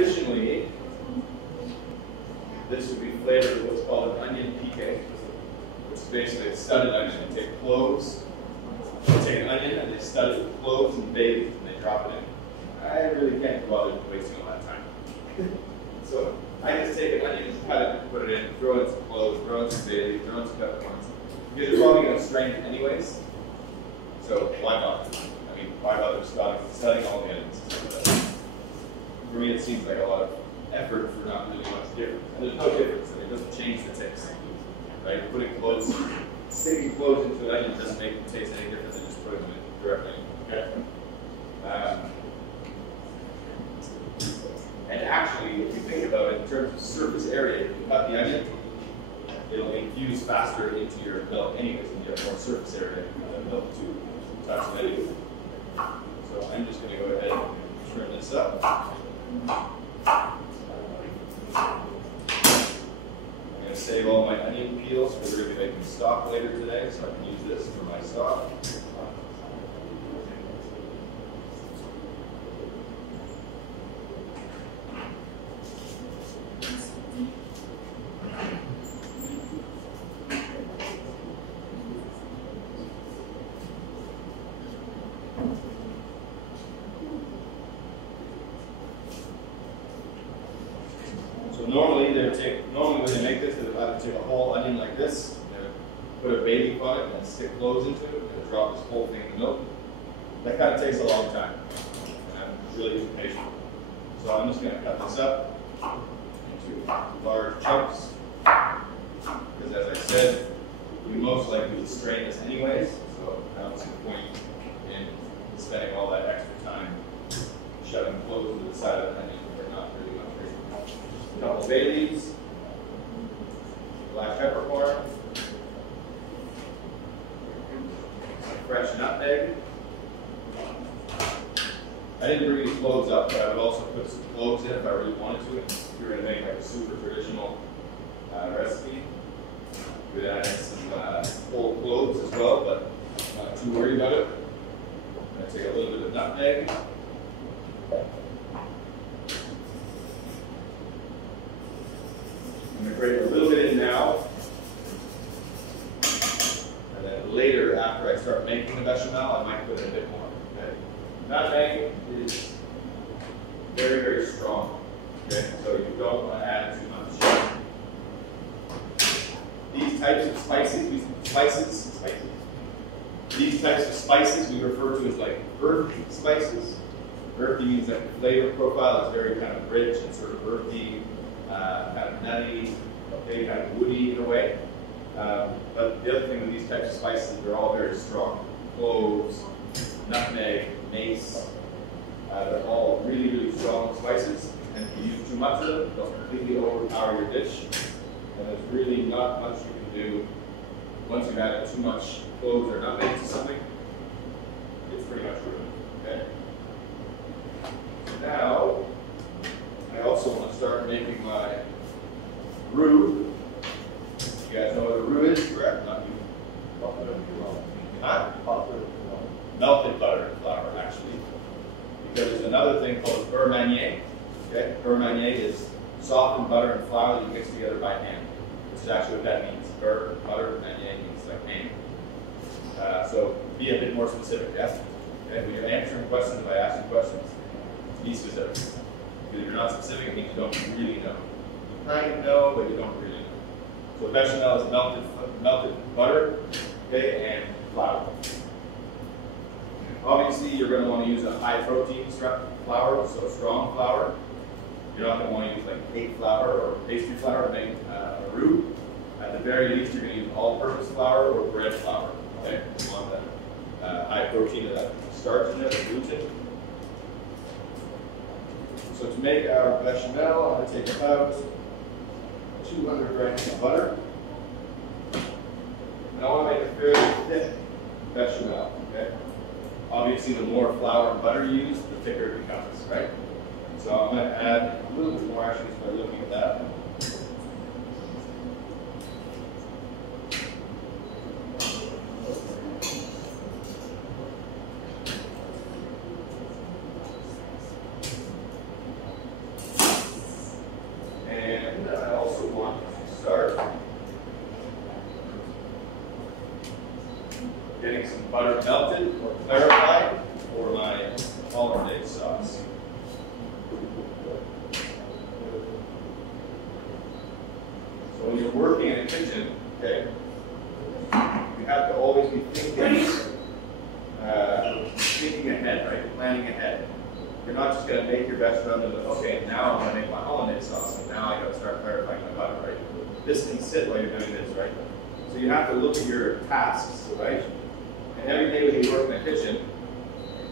traditionally, this would be flavored with what's called an onion pique, which is basically a studded onion. They take cloves, they take an onion and they stud it with cloves and bay leaves and they drop it in. I really can't bother wasting all that time. So I just take an onion, cut it, put it in, throw in some cloves, throw in some bay leaves, throw in some peppercorns. Because you're probably going to strain it anyways. So why not? I mean, why bother studying all the onions? For me, it seems like a lot of effort for not really much difference. And there's no difference. I mean, it doesn't change the taste. Right? Putting cloves, sticking cloves into an onion doesn't make it taste any different than just putting them in directly. Okay? And actually, if you think about it in terms of surface area, if you cut the onion, it'll infuse faster into your milk anyways, and you have more surface area in the milk to touch it anyway. So I'm just going to go ahead and trim this up. I'm going to save all my onion peels because we're going to be making stock later today, so I can use this for my stock. So normally when they make this, they would either take a whole onion like this, they would put a bay leaf on it and stick cloves into it, and drop this whole thing in the milk. That kind of takes a long time, and I'm really impatient. So I'm just going to cut this up into large chunks, because as I said, we most likely will strain this anyways, so I don't see the point in spending all that extra time shoving cloves to the side of the onion. A couple bay leaves, black peppercorn, some fresh nutmeg. I didn't bring these cloves up, but I would also put some cloves in if I really wanted to. If you're going to make like a super traditional recipe, you could add in some whole cloves as well, but I'm not too worried about it. I'm going to take a little bit of nutmeg. I'm going to grate a little bit in now, and then later, after I start making the bechamel, I might put in a bit more. Okay? Nutmeg is very, very strong. Okay? So you don't want to add too much. These types of spices we refer to as like earthy spices. Earthy means that the flavor profile is very kind of rich and sort of earthy. Kind of nutty, okay, kind of woody in a way. But the other thing with these types of spices, they're all very strong. Cloves, nutmeg, mace, they're all really, really strong spices. And if you use too much of them, they'll completely overpower your dish. And there's really not much you can do once you've added too much cloves or nutmeg to something. It's pretty much ruined. Okay? So now, I also want to start making my roux. You guys know what a roux is, correct? Not you. Melted butter and flour, actually. Because there's another thing called beurre manier. Okay? Beurre manier is softened butter and flour that you mix together by hand. Which is actually what that means. Beurre, butter, manier means like hand. So be a bit more specific, yes? Okay? When you're answering questions, if I ask you questions, be specific. Because if you're not specific, it means you don't really know. You kind of know, but you don't really know. So bechamel is melted butter, okay, and flour. Obviously, you're going to want to use a high protein flour, so strong flour. You're not going to want to use like cake flour or pastry flour to make a roux. At the very least, you're going to use all-purpose flour or bread flour. Okay, you want that high protein of that starch in it, the gluten. So to make our bechamel, I'm going to take about 200 grams of butter. And I want to make a fairly thick bechamel, okay? Obviously, the more flour and butter you use, the thicker it becomes, right? So I'm going to add a little bit more actually just by looking at that. working in a kitchen, okay, you have to always be thinking ahead, right? Planning ahead. You're not just going to make your vegetables and okay, now I'm going to make my hollandaise sauce, and now I got to start clarifying my butter, right? This can sit while you're doing this, right? So you have to look at your tasks, right? And every day when you work in the kitchen,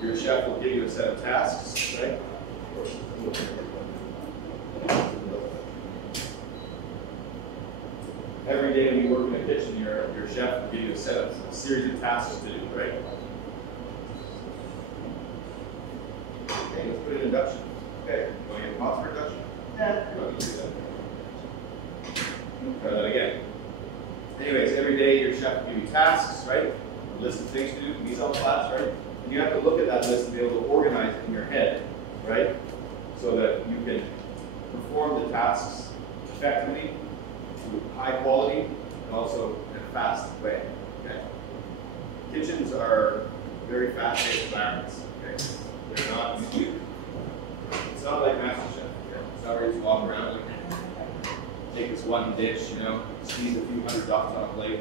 your chef will give you a set of tasks, right? Every day when you work in the kitchen, your chef will give you a series of tasks to do, right? Okay, let's put in induction. Okay, you want to get pause for induction? Yeah. You want me to do that? Try that again. Anyways, every day your chef will give you tasks, right? A list of things to do, mise en place, right? And you have to look at that list and be able to organize it in your head, right? So that you can perform the tasks effectively, with high quality, and also in a fast way. Okay? Kitchens are very fast-paced environments. Okay? They're not. It's not like MasterChef. Okay? It's not where you just walk around and take this one dish, you know, squeeze a few hundred ducks on a plate.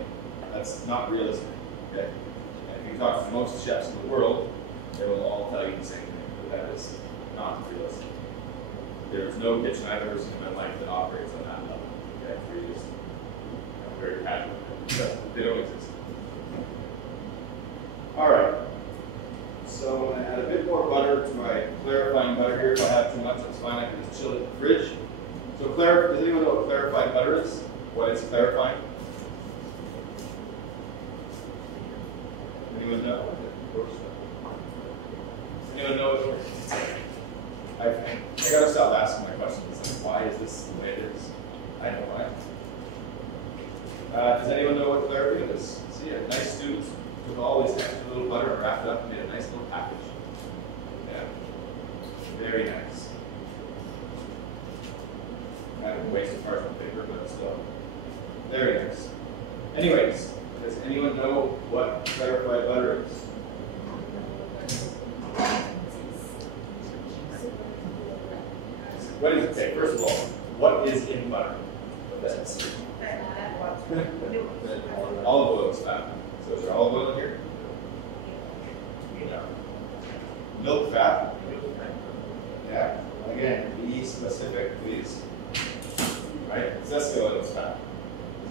That's not realistic. Okay? And if you talk to most chefs in the world, they will all tell you the same thing. That is not realistic. There's no kitchen I've ever seen in my life that operates on that level. Okay, where you just very casual. They don't exist. All right. So I'm going to add a bit more butter to my clarifying butter here. If I have too much, that's fine. I can just chill it in the fridge. So does anyone know what clarified butter is? What is clarifying? Anyone know? Of course. Anyone know? I got to stop asking my questions. Like, why is this the way it is? I know why. Does anyone know what clarity is? See, a nice student took all this extra little butter and wrapped it up and made a nice little package. Yeah. Very nice. Kind of a waste of parchment paper, but still. Very nice. Anyways, does anyone know what clarified butter is? What is it? Okay, first of all, what is in butter? Olive oil is fat. So is there olive oil in here? No. Milk fat? Yeah. Again, be specific, please. Right? Sesame oil is fat.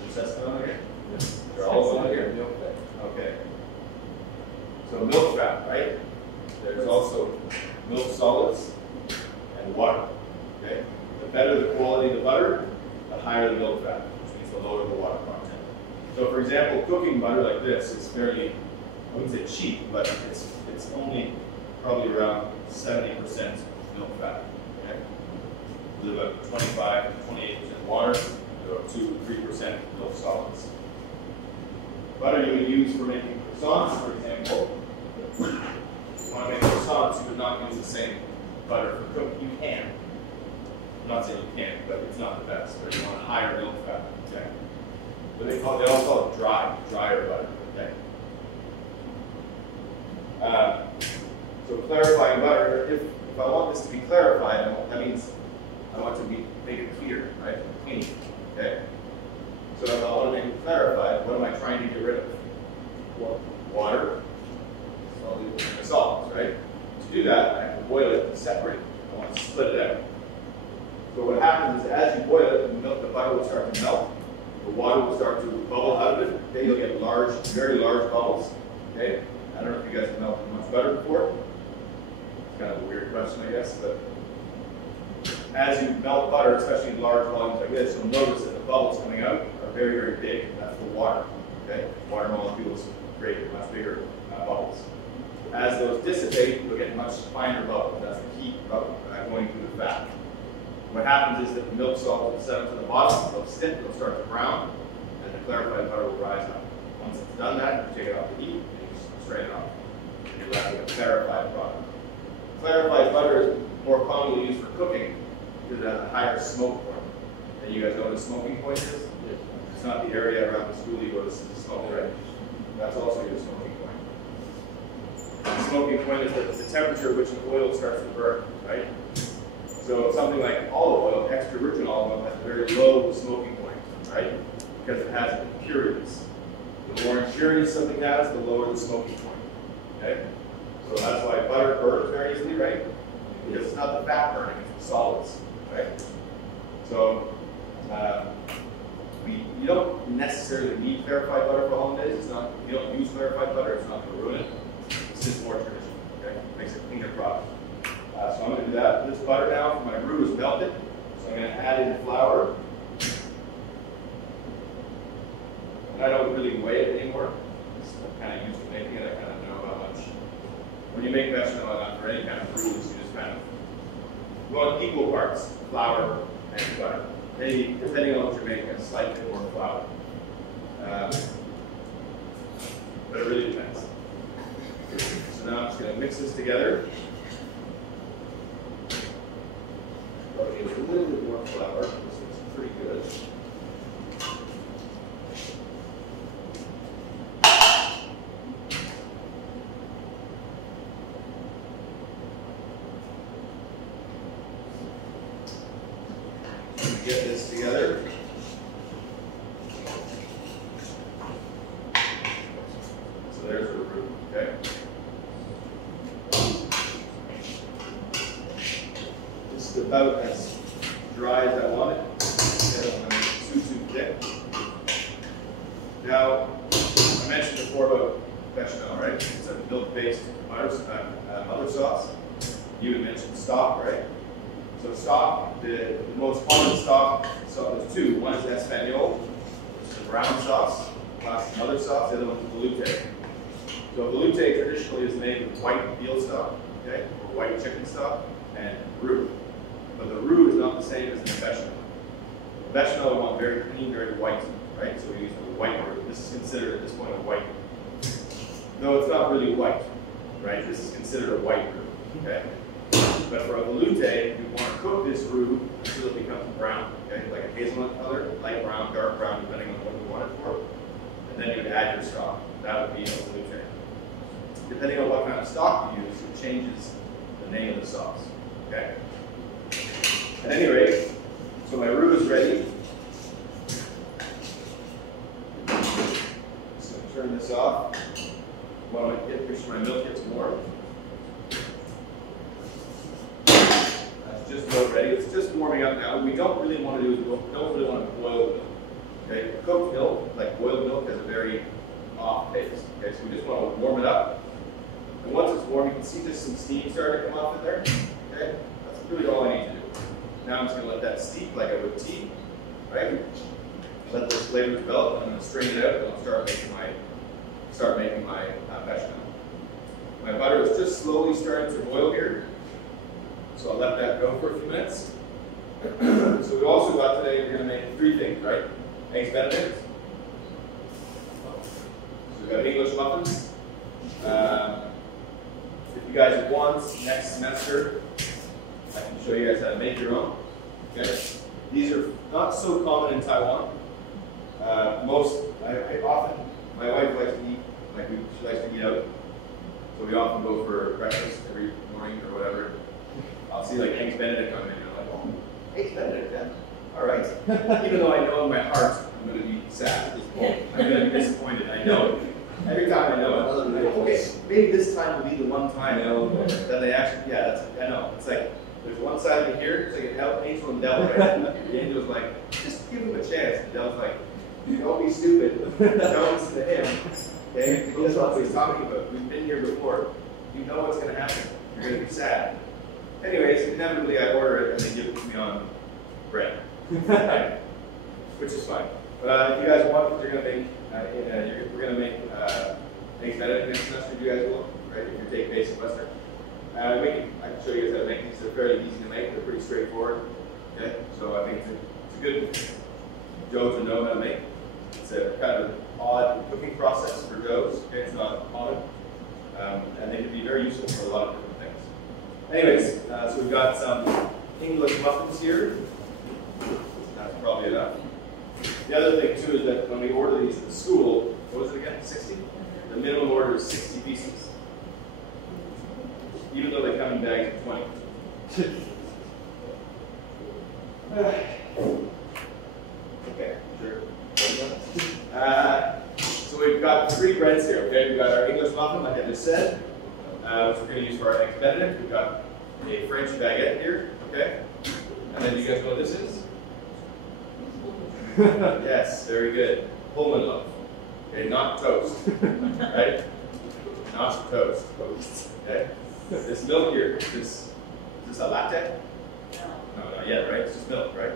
Is there sesame oil in here? Yes. Is there olive oil in here? Milk fat. Okay. So milk fat, right? There's also milk solids and water. Okay? The better the quality of the butter, the higher the milk fat, which means the lower the water content. So for example, cooking butter like this is fairly, I wouldn't say cheap, but it's only probably around 70% milk fat. Okay? With about 25 to 28% water, and about 2 to 3% milk solids. Butter you would use for making croissants, for example. If you want to make croissants, you would not use the same butter for cooking. You can. I'm not saying you can't, but it's not the best. But you want a higher milk fat. Okay. But they all call it drier butter. Okay. So clarifying butter. If I want this to be clarified, that means I want to make it clear, right? Clean. Okay. So if I want to make it clarified, what am I trying to get rid of? Water. Solids, right? To do that, I have to boil it and separate it. I want to split it out. So what happens is as you boil it, the butter will start to melt. The water will start to bubble out of it. Okay, you'll get large, very large bubbles. Okay, I don't know if you guys have melted much butter before. It's kind of a weird question, I guess, but as you melt butter, especially in large volumes like this, you'll notice that the bubbles coming out are very, very big. That's the water. Okay, water molecules create much bigger bubbles. As those dissipate, you'll get much finer bubbles. That's the heat going through the fat. What happens is that the milk salt will settle to the bottom, it'll stick, it'll start to brown, and the clarified butter will rise up. Once it's done that, you take it off the heat, and you strain it off. And you're left with a clarified product. Clarified butter is more commonly used for cooking because it has a higher smoke point. And you guys know what a smoking point is? It's not the area around the school you go to smoke, right? That's also your smoking point. The smoking point is the temperature at which an oil starts to burn, right? So something like olive oil, extra virgin olive oil, has a very low smoking point, right? because it has impurities. The more impurities something has, the lower the smoking point. Okay? So that's why butter burns very easily, right? Because it's not the fat burning, it's the solids, right? So you don't necessarily need clarified butter for hollandaise. It's not. You don't use clarified butter. It's not going to ruin it. It's just more traditional. Okay, makes it a cleaner product. So I'm going to do that. This butter now, my roux is melted. So I'm going to add in the flour. And I don't really weigh it anymore. I'm kind of used to making it. I kind of know how much. When you make bechamel for any kind of roux, you just kind of want equal parts flour and butter. Maybe, depending on what you're making, a slight bit more flour. But it really depends. So now I'm just going to mix this together. Probably a little bit more flour. This looks pretty good. Get this together. So there's the roux, okay? This is about as dry as I want it. I don't want to make it too thick. Now, I mentioned before about bechamel, right? It's a milk-based mother sauce. You had mentioned stock, right? So stock, the most common stock, so there's two. One is Espanol, which is a brown sauce, plus mother sauce. The other one is velouté. So velouté traditionally is made with white veal stock, okay, or white chicken stock, and roux. But the roux is not the same as the bechamel. The bechamel we want very clean, very white, right? So we use the white roux. This is considered at this point a white roux. No, it's not really white, right? This is considered a white roux, okay? But for a velouté, you want to cook this roux until it becomes brown, okay? Like a hazelnut color, light brown, dark brown, depending on what you want it for. And then you would add your stock. That would be a velouté. Depending on what kind of stock you use, it changes the name of the sauce, okay? At any rate, so my roux is ready. Just going to turn this off while my milk gets warm. Just about ready. It's just warming up now. What we don't really want to do is we don't really want to boil the milk. Okay, cooked milk, like boiled milk, has a very off taste. Okay, so we just want to warm it up. And once it's warm, you can see just some steam starting to come off in there. Okay, that's really all I need to do. Now I'm just going to let that steep like I would tea, right? Let those flavors develop. I'm going to strain it out, and I'll start making my bechamel. My butter is just slowly starting to boil here. So I'll let that go for a few minutes. So we also got today, we're going to make three things, right? Eggs Benedict. So we've got English muffins. If you guys want, next semester, I can show you guys how to make your own. Okay? These are not so common in Taiwan. My wife likes to eat, she likes to eat out. So we often go for breakfast every morning or whatever. I'll see like Eggs Benedict on the menu. I'm like, oh, Eggs Benedict, yeah. All right. Even though I know in my heart I'm going to be sad at this point. I'm going to be disappointed. I know. Every time I know it. I'm like, okay, maybe this time will be the one time that they actually, I know. It's like, there's one side of me here, it's like an angel and devil, right? The angel's like, just give him a chance. The devil's like, don't be stupid. Don't listen to him. Okay? He knows what he's talking about. We've been here before. You know what's going to happen. You're going to be sad. Anyways, inevitably I order it and they give it to me on bread, which is fine. But if you guys want, you're going to make, we're going to make Eggs Benedict next semester. You guys will, right? If you take basic Western, I can show you guys how to make these. They're fairly easy to make. They're pretty straightforward. Okay, so I think it's a good dough to know how to make. It's a kind of odd cooking process for doughs. Okay, it's not common, and they can be very useful for a lot of different things. Anyways, so we've got some English muffins here. That's probably enough. The other thing too is that when we order these at school, what was it again? 60? The minimum order is 60 pieces. Even though they come in bags of 20. Okay, sure. two breads here, okay? We've got our English muffin, like I just said, which we're going to use for our eggs Benedict. We've got a French baguette here, okay? And then you guys know what this is? Yes, very good. Pullman loaf. Okay, not toast, right? Not toast. Okay? This milk here, is this a latte? No, not yet, right? It's just milk, right?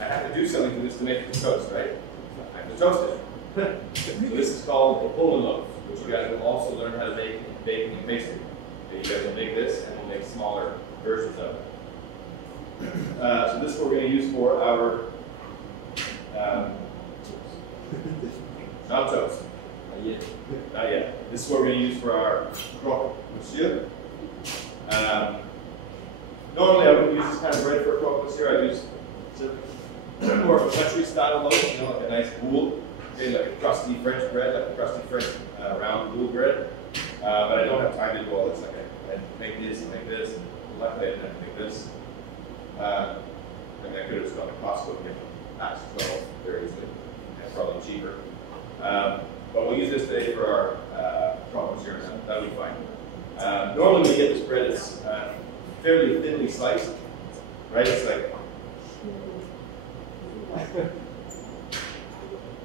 I have to do something to this to make it toast, right? I have to toast it. So this is called a Pullman loaf, which you guys will also learn how to make in baking and pastry. Okay, you guys will make this, and we'll make smaller versions of it. So this is what we're going to use for our not toast. Not yet. Not yet. This is what we're going to use for our croque monsieur. Normally I wouldn't use this kind of bread for a croque monsieur. I'd use more of a butchery style loaf, you know, like a nice boule. Okay, like a crusty French bread, like a crusty French round boule bread. But I don't have time to do all this. Like I make this and make this, and luckily I didn't have to make this. I mean, I could have just gone to Costco and get packs as well very easily. And probably cheaper. But we'll use this today for our croque monsieur, and that'll be fine. Normally when you get this bread, it's fairly thinly sliced, right? It's like,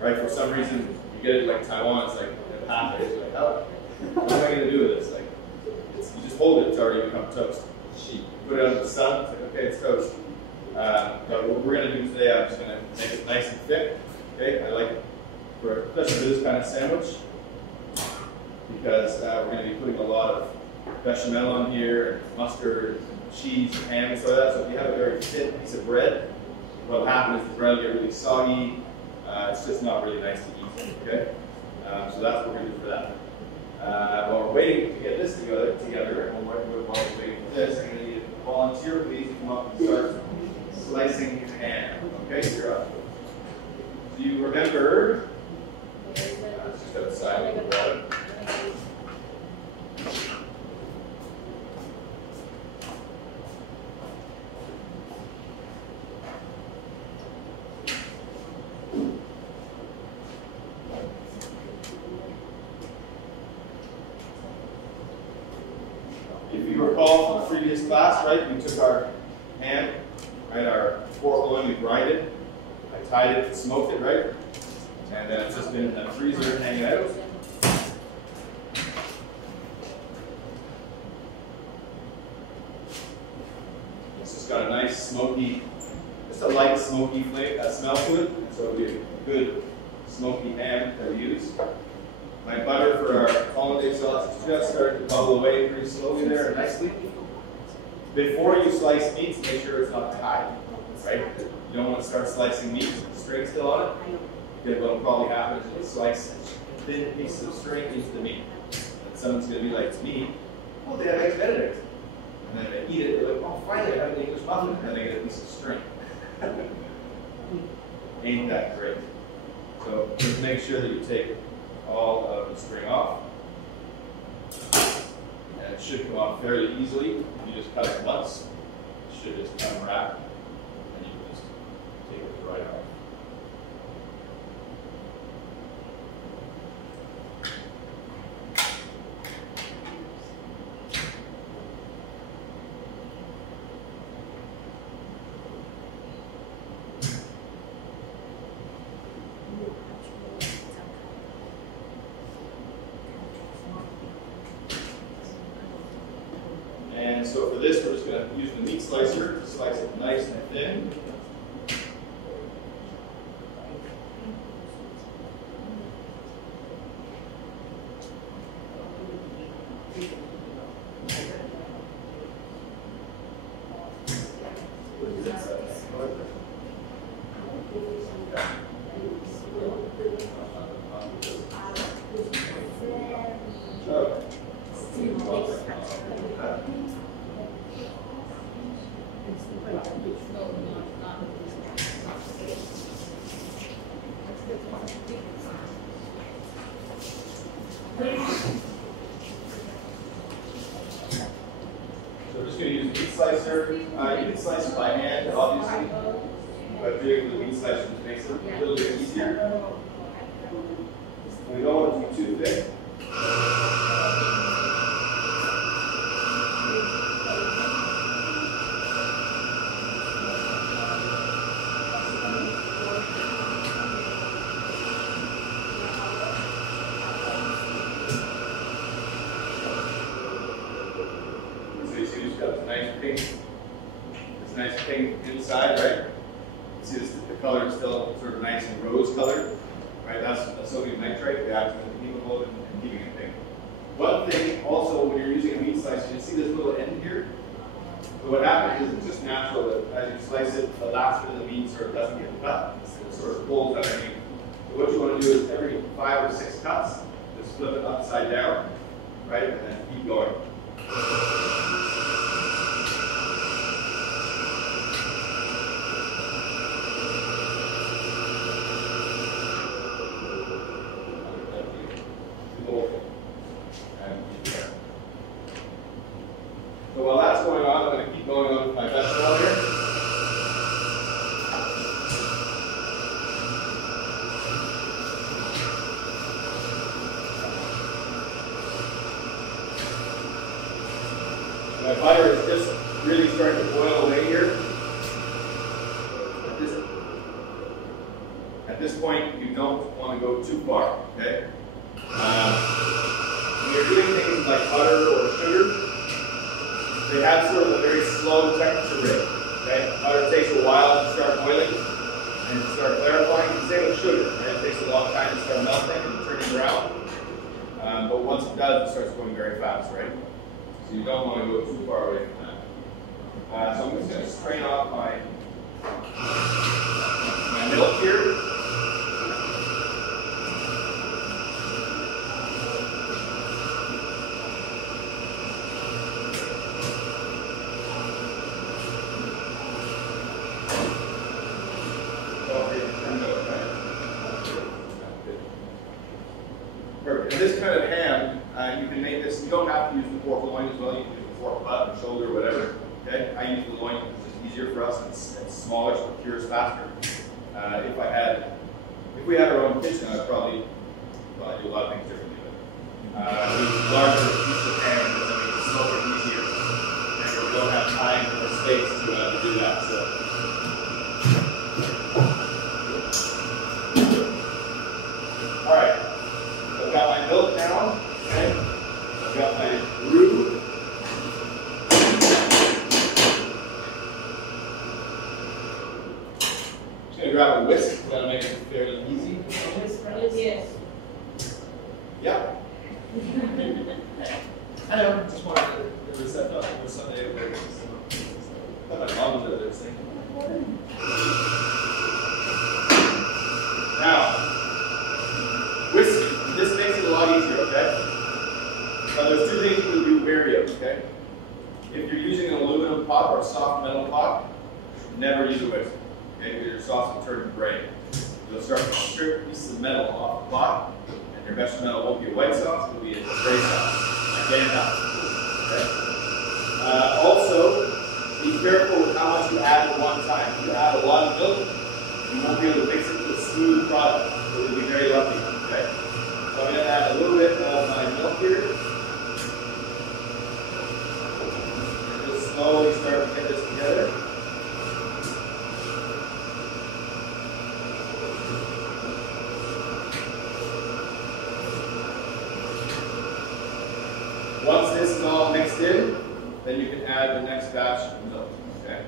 right? For some reason, you get it like Taiwan, it's like in half it. It's like, oh, what am I going to do with this? Like, you just hold it, it's already become toast. You put it out in the sun, it's like, okay, it's toast. But what we're going to do today, I'm just going to make it nice and thick. Okay, I like it for especially for this kind of sandwich because we're going to be putting a lot of bechamel on here, and mustard, and cheese, and ham, and so that. So if you have a very thin piece of bread, what will happen is the bread will get really soggy. It's just not really nice to eat. Okay, so that's what we're going to do for that. While we're waiting to get this together, and while we're waiting for this, I'm going to need a volunteer, please, to come up and start slicing ham. Okay, you're up. Do you remember? Just outside of the water. If you recall from the previous class, right, we took our ham, right, our fork oil, we grind it. I tied it, smoked it, right? And then it's just been in the freezer hanging out. It's just got a nice smoky, just a light smoky smell to it. And so it'll be a good smoky ham that we use. My butter for our hollandaise sauce is just starting to bubble away pretty slowly there and nicely. Before you slice meats, make sure it's not tied, right? You don't want to start slicing meat with the string still on it. Because what will probably happen is you'll slice a thin piece of string into the meat. And someone's going to be like, to me, oh, they have eggs Benedict. And then they eat it, they're like, oh, finally, I have an English muffin. And then they get a piece of string. Ain't that great? So just make sure that you take all of the string off. And it should come off fairly easily. If you just cut it once, it should just unwrap. And you can just take it right off. And so for this, we're just going to use the meat slicer to slice it nice and thin. So we're just going to use a meat slicer. You can slice it by hand, obviously, but doing the meat slicer makes it a little bit easier. We don't want it to be too thick. This nice pink inside, right? See the color is still sort of nice and rose colored, right? That's sodium nitrite reacting with the hemoglobin and keeping it pink. One thing also when you're using a meat slicer, you see this little end here? So what happens is it's just natural that as you slice it, the last bit of the meat sort of doesn't get cut. It sort of pulls underneath. So what you want to do is every 5 or 6 cuts, just flip it upside down, right? And then keep going. So while that's going on, I'm going to keep going on with my vegetable here. My butter is just really starting to boil away here. At this point, you don't want to go too far, okay? When you're doing things like butter or sugar, they have sort of a very slow temperature rate, okay? Butter takes a while to start boiling and to start clarifying. The same with sugar, right? It takes a long time to start melting and turning brown. But once it does, it starts going very fast, right? So you don't want to go too far away from that. So I'm just going to strain off my milk here. Perfect. And this kind of ham, you can make this, you don't have to use the pork loin as well, you can use the pork butt or shoulder or whatever. Okay? I use the loin because it's easier for us, it's smaller, so it cures faster. If we had our own kitchen, I'd probably do a lot of things differently. But use larger pieces of ham because it makes smoke it easier. And we don't have time or space to do that. So. All right. I've got my milk now, okay? I've got my roux. I'm just going to grab a whisk, that'll make it fairly easy. Yes. Yep. I know, just wanted to set up for Sunday. I thought my mom was there saying. Now, whisk. This makes it a lot easier, okay? Now there's 2 things you can do vary of, okay? If you're using an aluminum pot or a soft metal pot, never use a whisk, okay? Because your sauce will turn gray. You'll start to strip pieces of metal off the pot, and your bechamel won't be a white sauce, it'll be a gray sauce, like Dan house, okay? Also, be careful with how much you add at one time. If you add a lot of milk, you won't be able to mix it to a smooth product, so it'll be very lumpy, okay? So I'm going to add a little bit of my milk here. And just slowly start to get this together. Once this is all mixed in, then you can add the next batch of milk, okay?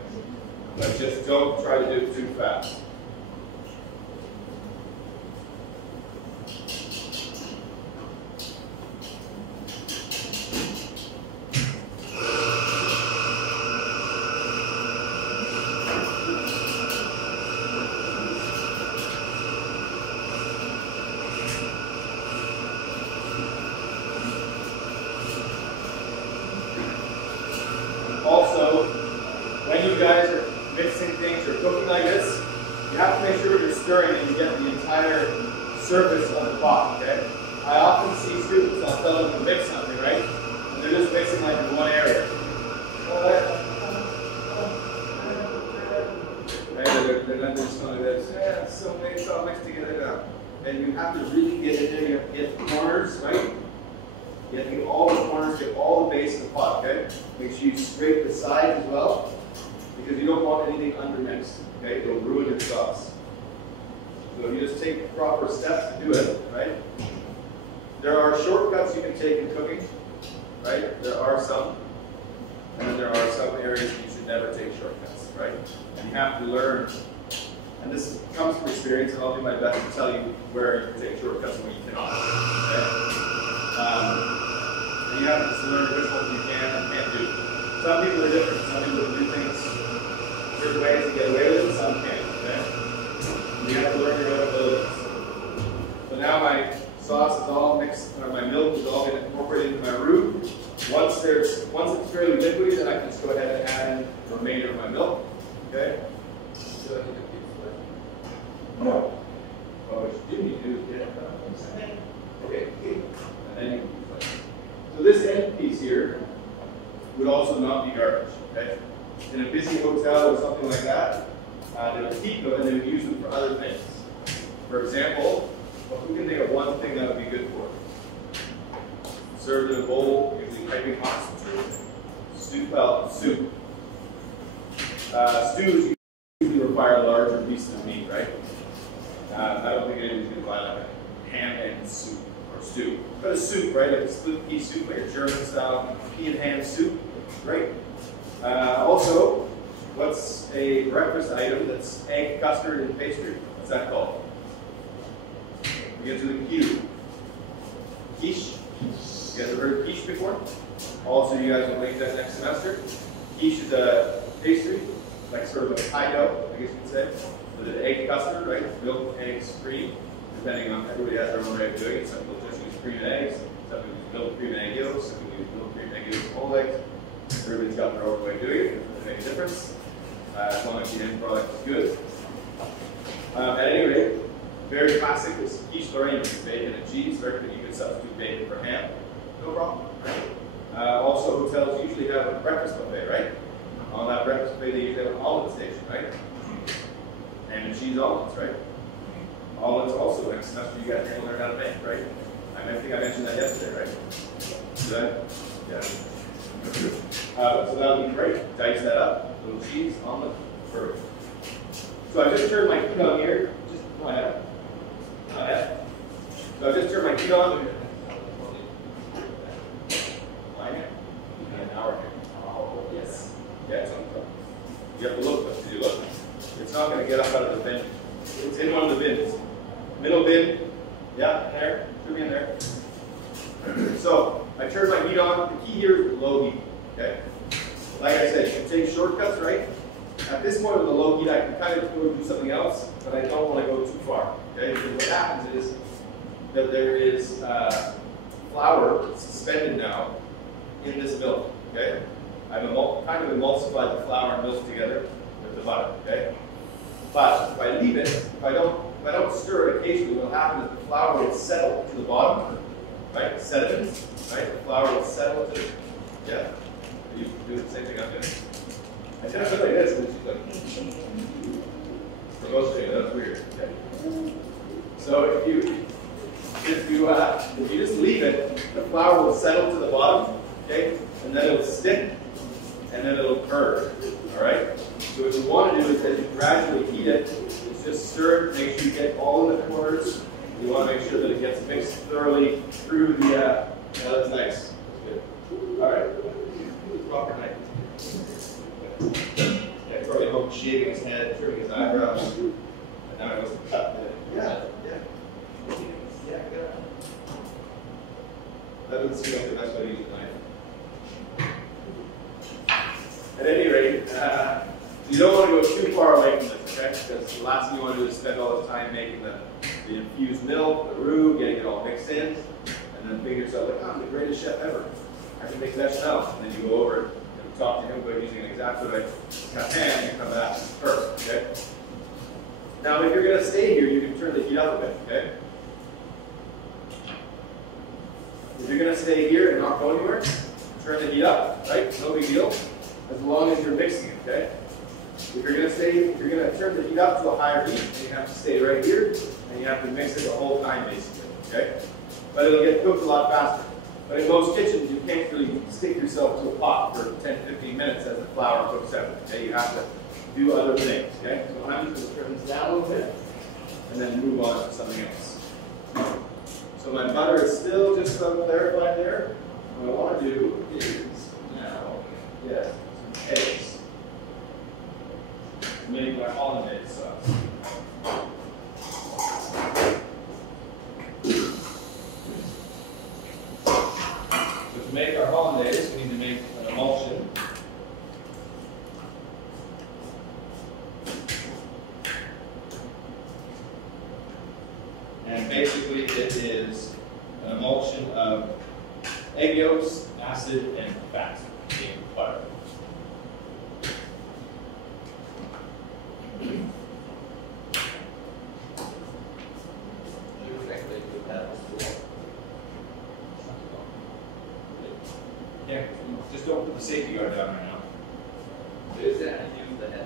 But just don't try to do it too fast. Also, when you guys are mixing things or cooking like this, you have to make sure you're stirring and you get the entire surface of the pot, okay? I often see students, I'll tell them to mix something, right? And they're just mixing like in one area. Right? They're not just like this. Yeah, so it's all mixed together now. and you have to really get in there. You have to get the corners, right? You have to get all the corners, get all the base of the pot, okay? Make sure you scrape the sides as well, because you don't want anything undermixed, okay? It'll ruin your sauce. So you just take the proper steps to do it, right? There are shortcuts you can take in cooking, right? There are some. And then there are some areas you should never take shortcuts, right? And you have to learn, and this comes from experience, and I'll do my best to tell you where you can take shortcuts and where you cannot, okay? And you have to just learn which ones you can and can't do. Some people are different. Some people do things certain ways to get away with it, some can't, okay? You have to learn your own abilities. So now my sauce is all mixed, or my milk is all been incorporated into my roux. Once it's fairly liquidy, then I can just go ahead and add in the remainder of my milk. Okay? No. What you do need to do is get it done. Okay. And then you can play. So this end piece here would also not be garbage. Okay? In a busy hotel or something like that, they would keep them and they would use them for other things. For example, well, who can think of one thing that would be good for? Served in a bowl, usually piping hot. Soup. Stews usually require larger pieces of meat, right? I don't think anybody's going to buy like a ham and soup or stew. But a soup, right? Like a split pea soup, like a German style pea and ham soup, right? Also, what's a breakfast item that's egg custard and pastry? What's that called? We get to the Q. Quiche. You guys ever heard of quiche before? Also, you guys will make that next semester. Quiche is a pastry, like sort of a pie dough, I guess you could say. With an egg custard, right? Milk, eggs, cream. Depending on, everybody has their own way of doing it. Some people just use cream and eggs. Some people use milk, cream, and egg yolks. Some people use milk, cream, and egg yolks, whole eggs. Everybody's got their own way of doing it. It doesn't make a difference. As long as the end product is good. At any rate, very classic is quiche Lorraine with bacon and cheese. Very good. You can substitute bacon for ham. No problem. Also, hotels usually have a breakfast buffet, right? On that breakfast buffet, they usually have an omelet station, right? Ham and cheese omelets, right? Omelets also, next semester, you guys are going to learn how to make, right? I think I mentioned that yesterday, right? Did I? Yeah. So that would be great. Dice that up. Little cheese, omelet, perfect. So I just turned my heat on here. Just go ahead. Go ahead. So I just turned my heat on. An hour here. Oh, yes. Yeah, it's on the top. You have to look, but you look. It's not going to get up out of the bin. It's in one of the bins. Middle bin. Yeah, there. Should be in there. So I turned my heat on. The key here is low heat. Okay. Like I said, you can take shortcuts, right? At this point with the low heat, I can kind of go do something else, but I don't want to go too far. Okay. Because what happens is that there is flour suspended now in this milk, okay? I've kind of emulsified the flour and milk together with the butter, okay? But if I leave it, if I don't stir it occasionally, what will happen is the flour will settle to the bottom, right? Sediments, right? The flour will settle to the, yeah? You do the same thing I'm doing. I did it like this, and she's like, for most of you, that's weird, okay? So if you just leave it, the flour will settle to the bottom, okay? And then it'll stick, and then it'll curve, all right? So what you want to do is as you gradually heat it, is just stir it, make sure you get all in the corners. You want to make sure that it gets mixed thoroughly through the, yeah, that's nice. Good. All right. Proper knife. Yeah, probably home shaving his head, trimming his eyebrows. And now he wants to cut it. Yeah. Yeah, good. That doesn't seem like the best way to use a knife. At any rate, you don't want to go too far away from this, okay? Because the last thing you want to do is spend all this time making the infused milk, the roux, getting it all mixed in, and then think to yourself, like, I'm the greatest chef ever. I can make bechamel. And then you go over and talk to him about using an exacto like pan, and you come back first, okay? Now, if you're going to stay here, you can turn the heat up a bit, okay? If you're going to stay here and not go anywhere, turn the heat up, right? No big deal. As long as you're mixing it, okay? If you're gonna turn the heat up to a higher heat, then you have to stay right here, and you have to mix it the whole time basically, okay? But it'll get cooked a lot faster. But in most kitchens, you can't really stick yourself to a pot for 10-15 minutes as the flour cooks out, okay? You have to do other things, okay? So I'm just gonna turn this down a little bit, and then move on to something else. So my butter is still just clarified there. What I want to do is now get some eggs to make my hollandaise sauce. So to make our hollandaise, we need to make an emulsion. And basically it is an emulsion of egg yolks, acid, and fat, being butter. Yeah, just don't put the safety guard down right now. Use that and use the head.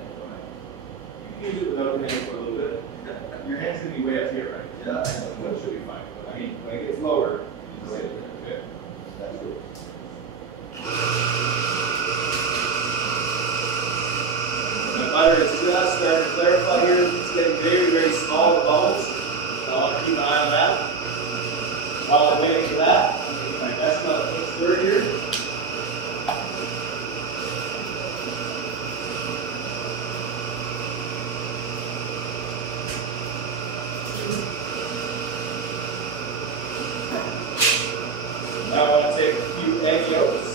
You can use it without your hands for a little bit. Your hand's going to be way up here, right? Yeah. That should be fine. But I mean, when it gets lower, you can see it. Okay. That's good. The butter is just starting to clarify here. It's getting very, very small, the bubbles. So I want to keep an eye on that. While I'm waiting for that, I'm taking my best amount of mixed stir here. Now I want to take a few egg yolks.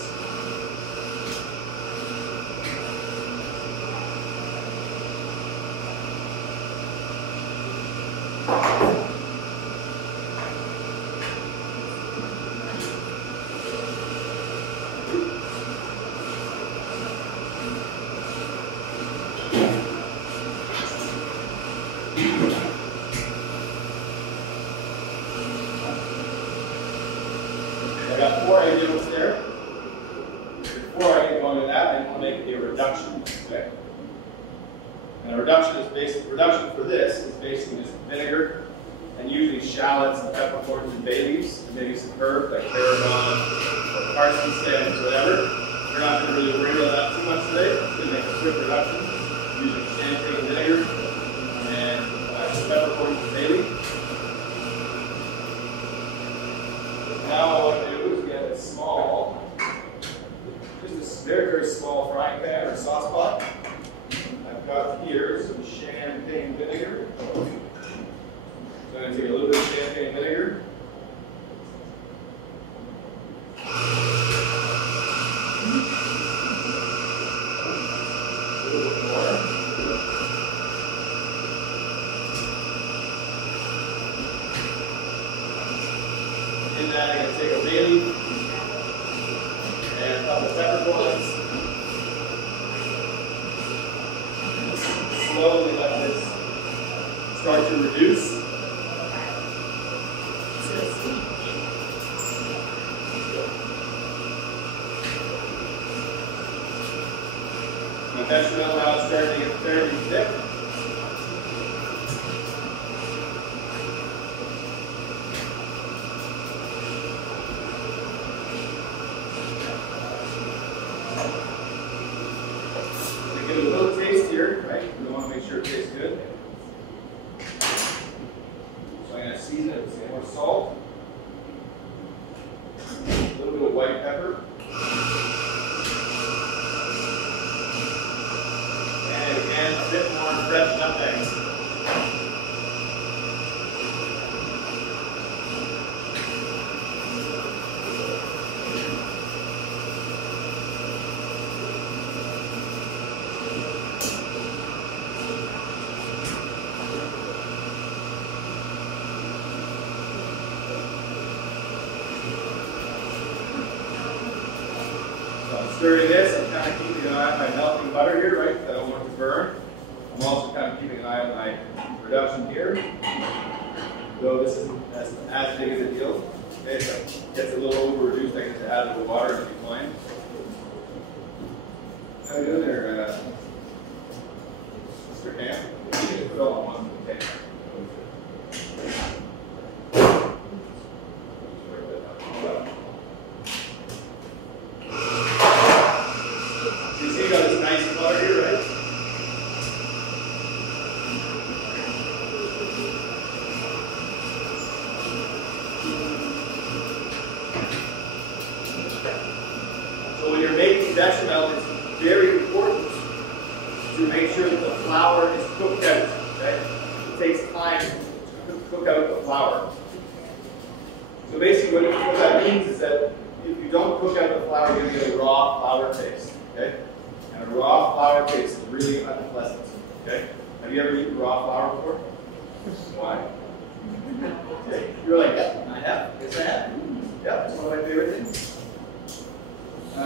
I got 4 egg yolks there. Before I get going with that, I want to make a reduction. Okay? And a reduction for this is basically just vinegar and usually shallots and peppercorns and bay leaves and maybe some herbs like tarragon or parsley stems, whatever. We're not going to really worry about that too much today. It's going to make a quick reduction using champagne vinegar and some peppercorns and bay leaves. Now what I do is get a small, just a very, very small frying pan or sauce pot. I've got here some champagne vinegar. So I'm going to take a little bit of champagne vinegar. A little bit more. In that, I'm going to take a bay leaf and a couple of peppercorns. Slowly let this start to reduce. My bechamel now is starting to get fairly thick. Get a little taste here, right? We want to make sure it tastes good. So I'm going to season it with some more salt, a little bit of white pepper, and again a bit more fresh nutmeg. Stirring this, I'm kind of keeping an eye on my melting butter here, right? Because I don't want it to burn. I'm also kind of keeping an eye on my reduction here. Though this isn't as big as a deal. Okay, so it gets a little over reduced, I get to add a little water and it'll be fine. How are you doing there? sure that the flour is cooked out. Okay? It takes time to cook out the flour. So basically what that means is that if you don't cook out the flour, you're going to get a raw flour taste. Okay? And a raw flour taste is really unpleasant. Okay? Have you ever eaten raw flour before? Why? Okay. You're like, yeah, I have. Yes, I have. Yeah, it's one of my favorite things. I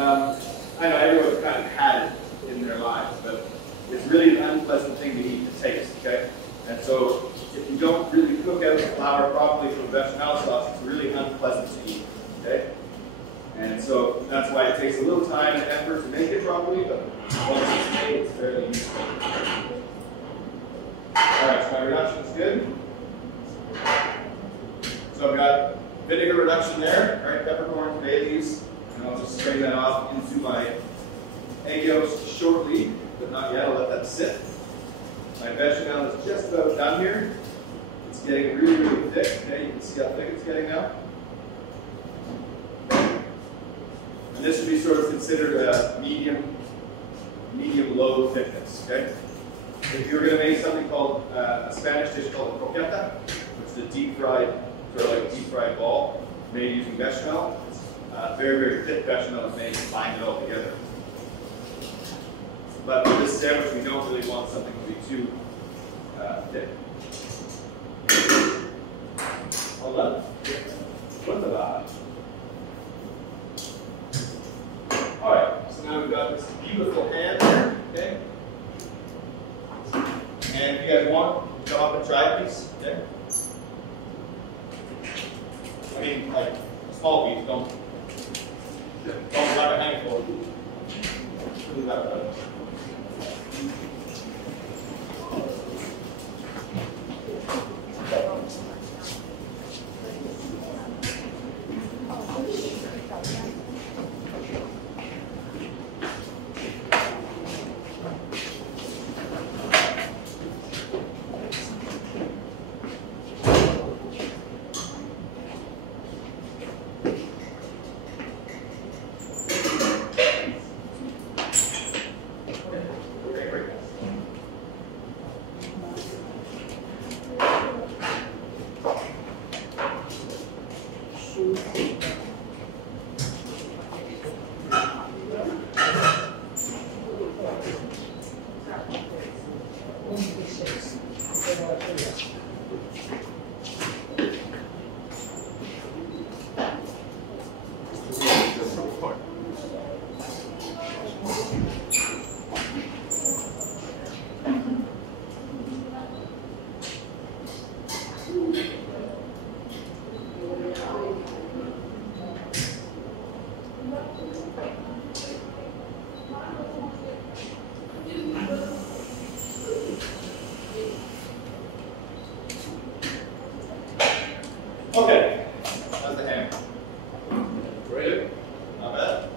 know everyone's kind of had it in their lives, but it's really an unpleasant thing to eat to taste, okay? And so if you don't really cook out the flour properly for bechamel sauce, it's really unpleasant to eat, okay? And so that's why it takes a little time and effort to make it properly, but once it's made, it's fairly useful. All right, so my reduction's good. So I've got vinegar reduction there, all right, peppercorns, bay leaves, and I'll just strain that off into my egg yolks shortly, but not yet. I'll let that sit. My bechamel is just about done here. It's getting really, really thick. Okay, you can see how thick it's getting now. And this would be sort of considered a medium-low thickness. Okay. If you're going to make something called a Spanish dish called a croqueta, which is a deep-fried, sort of like a deep-fried ball made using bechamel, it's very, very thick bechamel is made to bind it all together. But for this sandwich, we don't really want something to be too thick. Hold on. Wonderful. All right, so now we've got this beautiful ham here, okay? And if you guys want, chop and try piece, okay? I mean, like, small piece, don't grab a handful. Really not bad. Okay, how's the ham? Great. Not bad.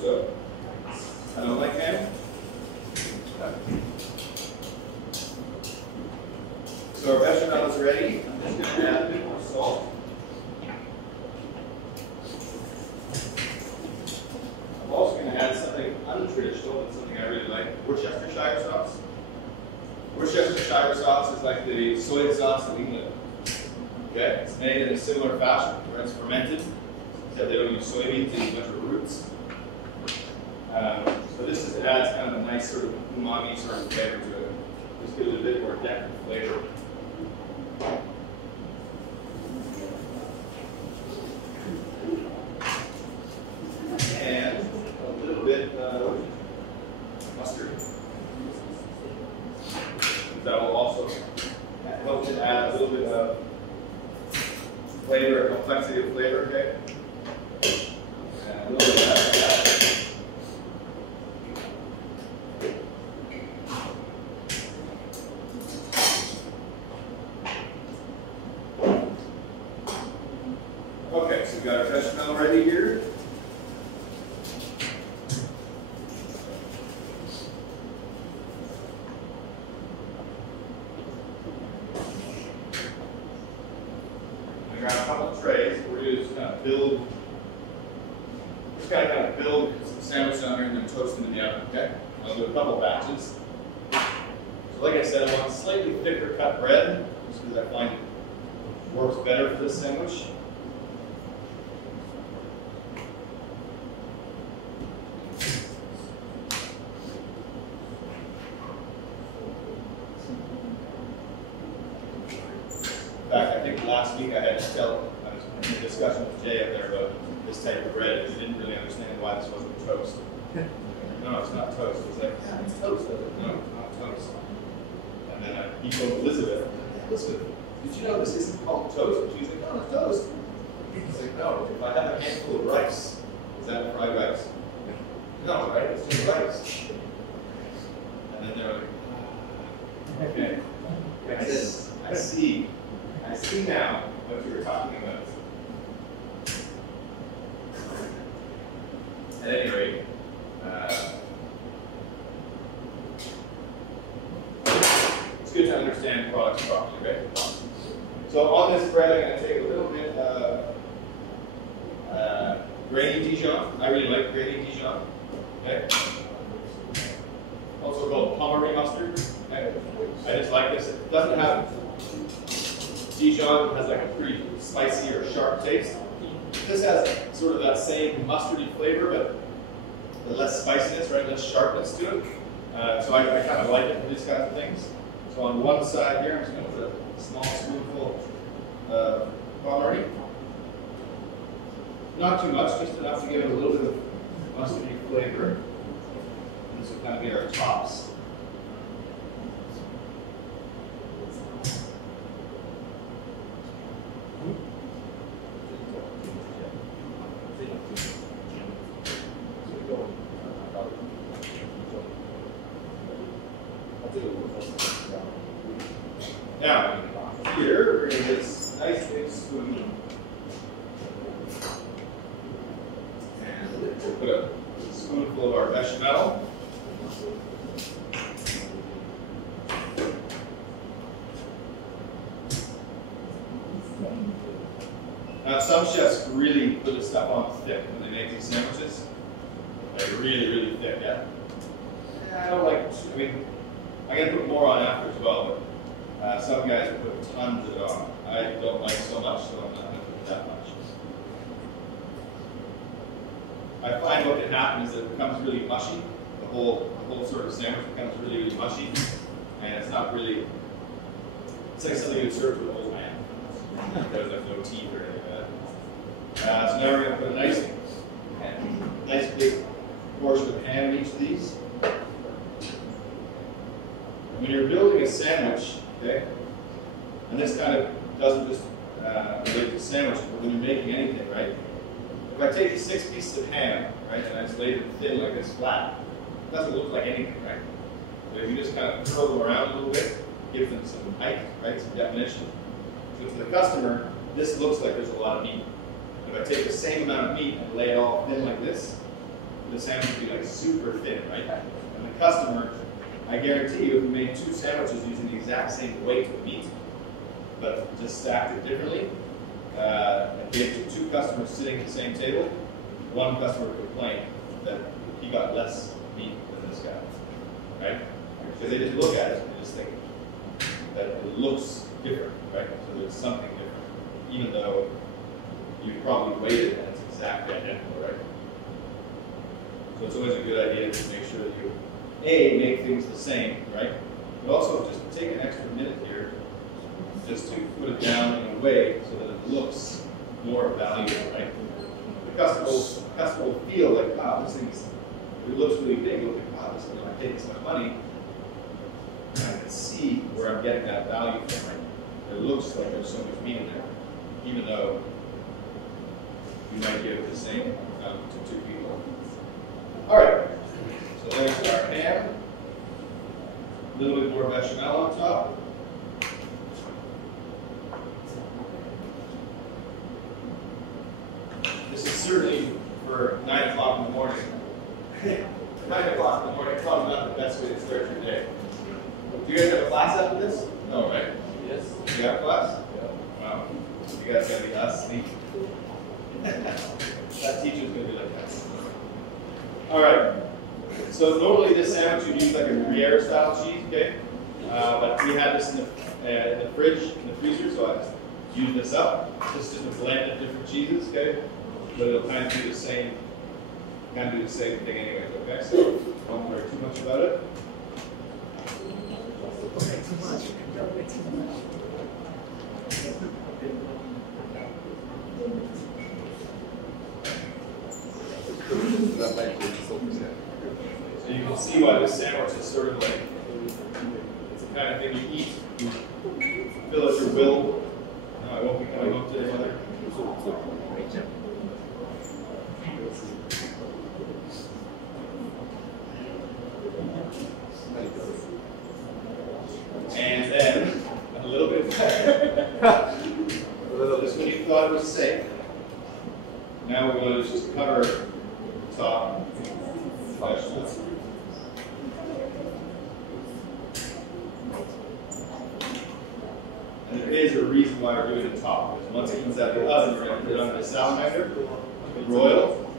So. I don't like ham. So our bechamel is ready. I'm just going to add a bit more salt. I'm also going to add something untraditional, but something I really like, Worcestershire sauce. Worcestershire sauce is like the soy sauce of England. Okay, it's made in a similar fashion where it's fermented. Except they don't use soybeans, they use a bunch of roots. So this adds kind of a nice sort of umami sort of flavor to it. Just gives it a bit more depth and flavor. And a little bit of mustard. That will also help to add a little bit of flavor, complexity of flavor, okay? And a little bit of that. Okay, so we've got our bechamel ready here. Grab a couple of trays. We're going to just kind of build, some sandwiches on here and then toast them in the oven, okay? I'll do a couple batches. like I said, I want slightly thicker cut bread, just because I find it works better for this sandwich. In fact, I think last week I had to I was in a discussion with Jay up there about this type of bread, and he didn't really understand why this wasn't toast. No, it's not toast. It's like, yeah, it's toast. No, it's not toast. And then he told Elizabeth, Elizabeth, did you know this isn't called toast? And she was like, no, it's toast. He's like, no, if I have a handful of rice, is that fried rice? No, right? It's just rice. And then they're like, okay. I see. I see now what you were talking about. At any rate, it's good to understand products properly, right? So on this bread, I'm going to take a little bit grainy Dijon. I really like grainy Dijon. Okay. Also called Pommery mustard. Okay. I just like this. It doesn't have Dijon has like a pretty spicy or sharp taste. This has sort of that same mustardy flavor, but less spiciness, right? Less sharpness to it. So I kind of like it for these kinds of things. So on one side here, I'm just going to put a small spoonful of Pommery. Not too much, just enough to give it a little bit of mustardy flavor. And this will kind of be our tops. Now, here, we're going to get this nice big spoon. And we'll put a spoonful of our bechamel. Now, some chefs really put this stuff on thick when they make these sandwiches. Like really, really thick, yeah? I don't like, I mean, I'm going to put more on after as well, but some guys put tons of it on. I don't like so much, so I'm not going to put that much. I find what can happen is that it becomes really mushy. The whole sort of sandwich becomes really, really mushy, and it's not really, it's like something you would serve to an old man. There's like no teeth or anything like that. So now we're going to put a nice big portion of ham in each of these. When you're building a sandwich, okay, and this kind of doesn't just relate to sandwiches, but when you're making anything, right? If I take 6 pieces of ham, right, and I just lay them thin like this flat, it doesn't look like anything, right? So if you just kind of curl them around a little bit, give them some height, right, some definition. So to the customer, this looks like there's a lot of meat. If I take the same amount of meat and lay it all thin like this, the sandwich would be like super thin, right? And the customer, I guarantee you, if you made 2 sandwiches using the exact same weight of meat, but just stacked it differently, and gave it to 2 customers sitting at the same table, one customer would complain that he got less meat than this guy, right? Because they just look at it and just think that it looks different, right? So there's something different, even though you probably weighted and it's exactly identical, right? So it's always a good idea to make sure that you make things the same, right? But also just take an extra minute here just to put it down in a way so that it looks more valuable, right? The customer will feel like, wow, this thing's, it looks really big. You'll think, wow, this is going to take so much money. And I can see where I'm getting that value from, right? It looks like there's so much meat in there, even though you might give it the same to 2 people. All right. So there's our ham, a little bit more bechamel on top. This is certainly for 9 o'clock in the morning. 9 o'clock in the morning, probably not the best way to start your day. Do you guys have a class after this? No, right? Yes. You got a class? Yeah. Wow. You guys gotta be us, sneaky. That teacher's gonna be like that. All right. So normally this sandwich you'd use like a Gruyere style cheese, okay? But we had this in the fridge, in the freezer, so I just used this up. This is just a blend of different cheeses, okay? But it'll kind of do the same thing anyways, okay? So don't worry too much about it. So you can see why this sandwich is sort of like, it's the kind of thing you eat. You fill out your will. No, I won't be coming up to the other. And then a little bit just when you thought it was safe. Now we're going to just cover the top vegetables. And there is a reason why we're doing the top, because once it comes out of the oven, we're going to put it under the salamander, broil.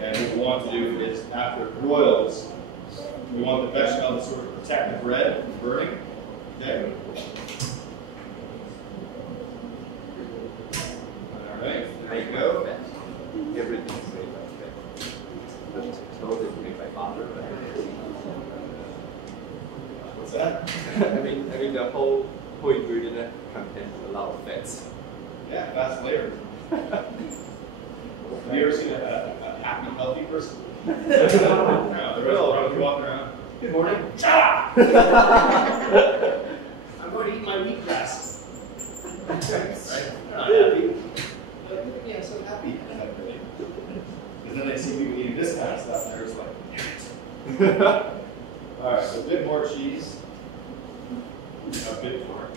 And what we want to do is, after it broils, we want the bechamel to sort of protect the bread from burning. Okay? Alright, there you go. Everything's made by fat. But toast is made by butter. What's that? I mean the whole ingredient contains a lot of fats. Yeah, fast flavor. Have you ever seen a happy, healthy person? No, the rest of them walking around. Good morning. Ah! I'm going to eat my wheatgrass. Right? They're not happy. They're like, look at me, I'm so happy. Because then they see people eating this kind of stuff, and they're just like, damn it. Alright, so a bit more cheese. A bit more.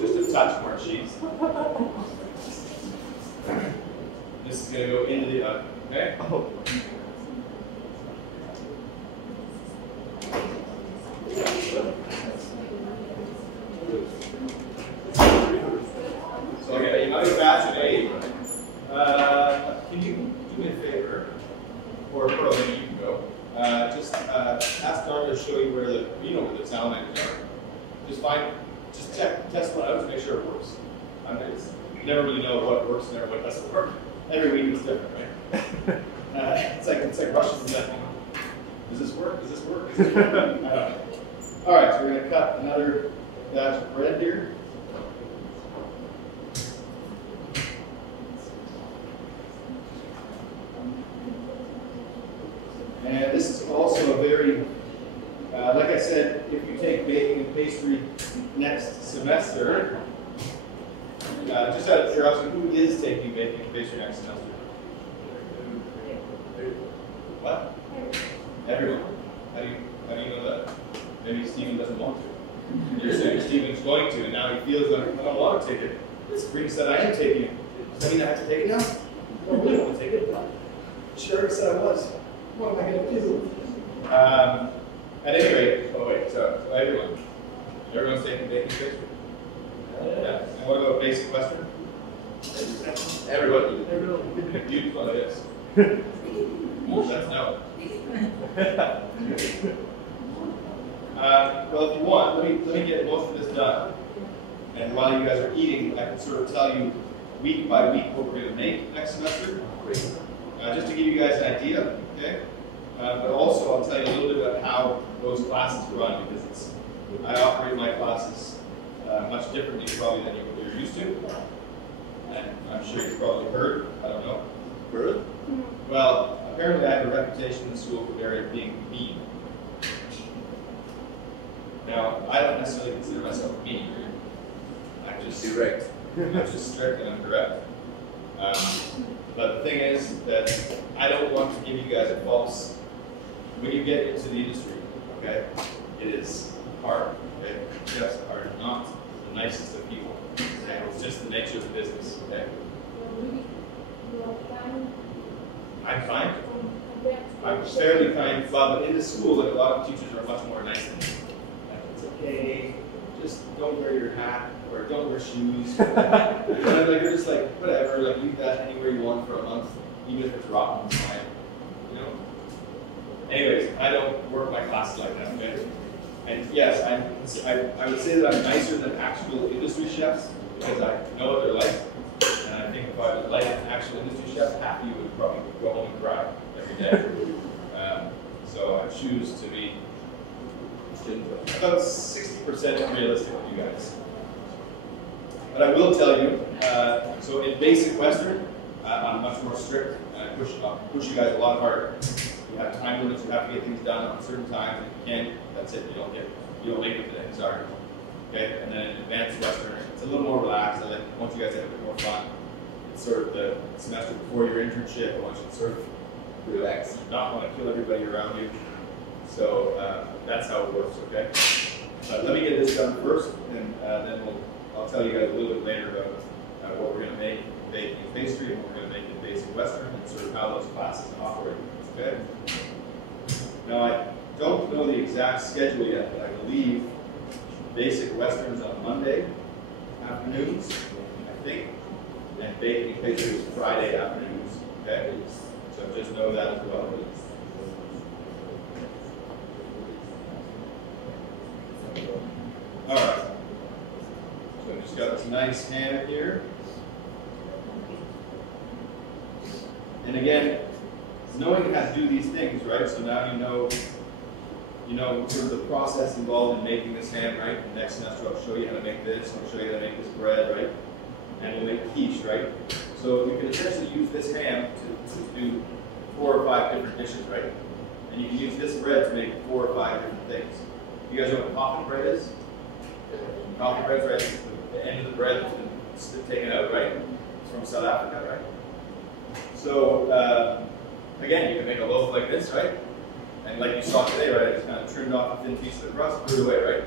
Just a touch more cheese. This is going to go into the oven, okay? Oh. So, okay, another batch of 8. Can you do me a favor? Or Pearl, maybe you can go. Just ask Darla to show you where where the salamanders are. Just test one out to make sure it works. You never really know what works and what doesn't work. Every week is different, right? It's like Russian roulette. Does this work? Does this work? Does this work? I don't know. All right, so we're going to cut another batch of bread here. And this is also a very, like I said, if you take baking and pastry next semester, just out of curiosity, who is taking baking and pastry next semester? What? Everyone. How do you know that? Maybe Stephen doesn't want to. You're saying Stephen's going to, and now he feels like I don't want to take it. Spring said I am taking it. Does that mean I have to take it now? I don't really want to take it. She already said I was. What am I going to do? At any rate, so everyone's taking baking pastry? Yeah. And what about basic Western? Everybody. You love this. That's no. Well, if you want, let me get most of this done. And while you guys are eating, I can sort of tell you week by week what we're going to make next semester. Just to give you guys an idea, okay? But also, I'll tell you a little bit about how those classes run, because I operate my classes much differently probably than you're used to. And I'm sure you've probably heard, I don't know. Heard? Well, apparently I have a reputation in the school for being mean. Now, I don't necessarily consider myself mean. I'm just direct. I'm just strict and I'm direct. But the thing is that I don't want to give you guys a false. When you get into the industry, okay, it is hard. Okay, just hard. Not the nicest of people. Okay? It's just the nature of the business. Okay. I'm kind. I'm fairly kind. Well, but in the school, like a lot of teachers are much more nice than me. Like, it's okay. Just don't wear your hat or don't wear shoes. And like you're just like whatever. Like leave that anywhere you want for a month, even if it's rotten. It's fine. You know. Anyways, I don't work my classes like that, okay? And yes, I would say that I'm nicer than actual industry chefs because I know what they're like. And I think if I was like an actual industry chef, half of you would probably go home and cry every day. So I choose to be about 60% realistic with you guys. But I will tell you, so in basic Western, I'm much more strict, and I push you guys a lot harder. You have time limits, you have to get things done on certain times. If you can't, that's it. You don't make it today. Sorry. Okay. And then in advanced Western, it's a little more relaxed. I want you guys to have a bit more fun. It's sort of the semester before your internship. I want you to sort of relax. You not want to kill everybody around you. So that's how it works. Okay. Let me get this done first, and then I'll tell you guys a little bit later about what we're going to make in baking and pastry, and what we're going to make in basic Western, and sort of how those classes operate. Okay. Now I don't know the exact schedule yet, but I believe basic Western's on Monday afternoons, I think, and baking and pastry is Friday afternoons. Okay. So just know that as well. All right. So I just got this nice ham here. And again, knowing how to do these things, right? So now you know sort of the process involved in making this ham, right? And next semester I'll show you how to make this, I'll show you how to make this bread, right? And we'll make quiche, right? So you can essentially use this ham to do 4 or 5 different dishes, right? And you can use this bread to make 4 or 5 different things. You guys know what coffin bread is? Coffin bread, right? The end of the bread that's been taken out, right? It's from South Africa, right? So again, you can make a loaf like this, right? And like you saw today, right? I just kind of trimmed off a thin piece of the crust, put it away, right?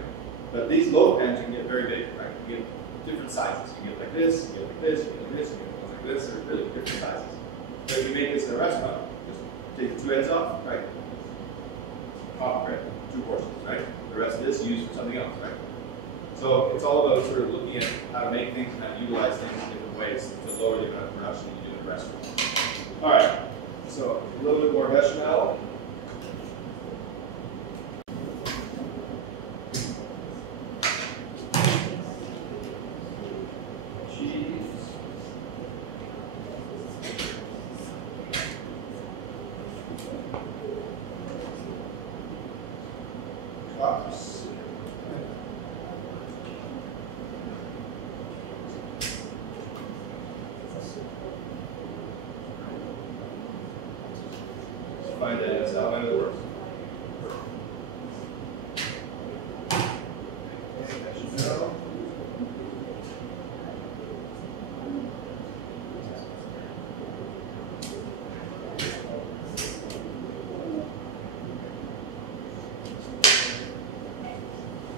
But these loaf pans you can get very big, right? You get different sizes. You get like this, you get like this, you get like this, you get like this. They're really different sizes. So if you make this in a restaurant, just take the 2 ends off, right? Coffin bread, 2 portions, right? The rest of this used for something else, right? So it's all about sort of looking at how to make things and how to utilize things in different ways to lower the amount of production you do in a restaurant. All right, so a little bit more bechamel. Cheese. Cups. Find that as outline of the works.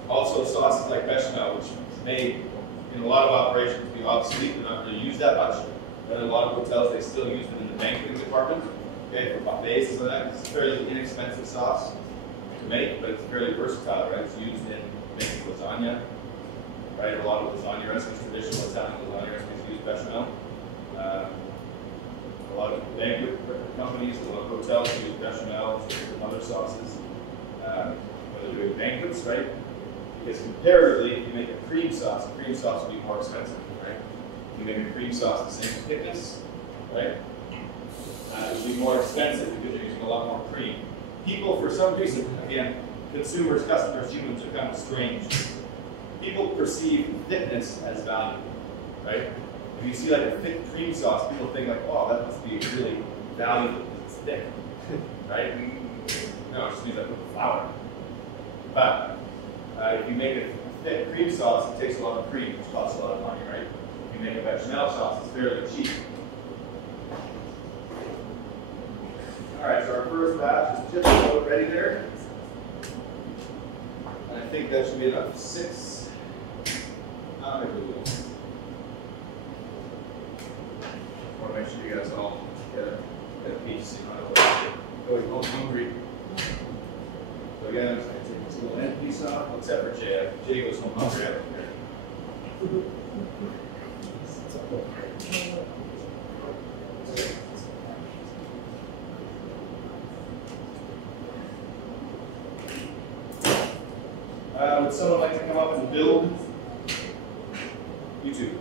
Also, sauces like bechamel, which may, in a lot of operations, be obsolete. They're not really used that much. But in a lot of hotels, they still use them in the banqueting department. Okay, for buffets and so that. It's a fairly inexpensive sauce to make, but it's fairly versatile, right? It's used in making lasagna, right? A lot of lasagna recipes, traditional Italian lasagna recipes use bechamel. A lot of banquet companies, a lot of hotels use bechamel, some other sauces, whether they're doing banquets, right? Because comparatively, if you make a cream sauce will be more expensive, right? If you make a cream sauce the same thickness, right? It will be more expensive because you're using a lot more cream. People, for some reason, again, consumers, customers, humans are kind of strange. People perceive thickness as value, right? If you see like a thick cream sauce, people think like, oh, that must be really valuable because it's thick, right? No, it just means I put the flour. But if you make a thick cream sauce, it takes a lot of cream, which costs a lot of money, right? If you make a bechamel sauce, it's fairly cheap. All right, so our first batch is just about ready there. And I think that should be enough. 6. Maybe a little. I want to make sure you guys all get a piece so you don't going home hungry. So again, I'm just going to take this little end piece off, except for Jay. Jay goes home hungry out here. Would someone like to come up and build? You two.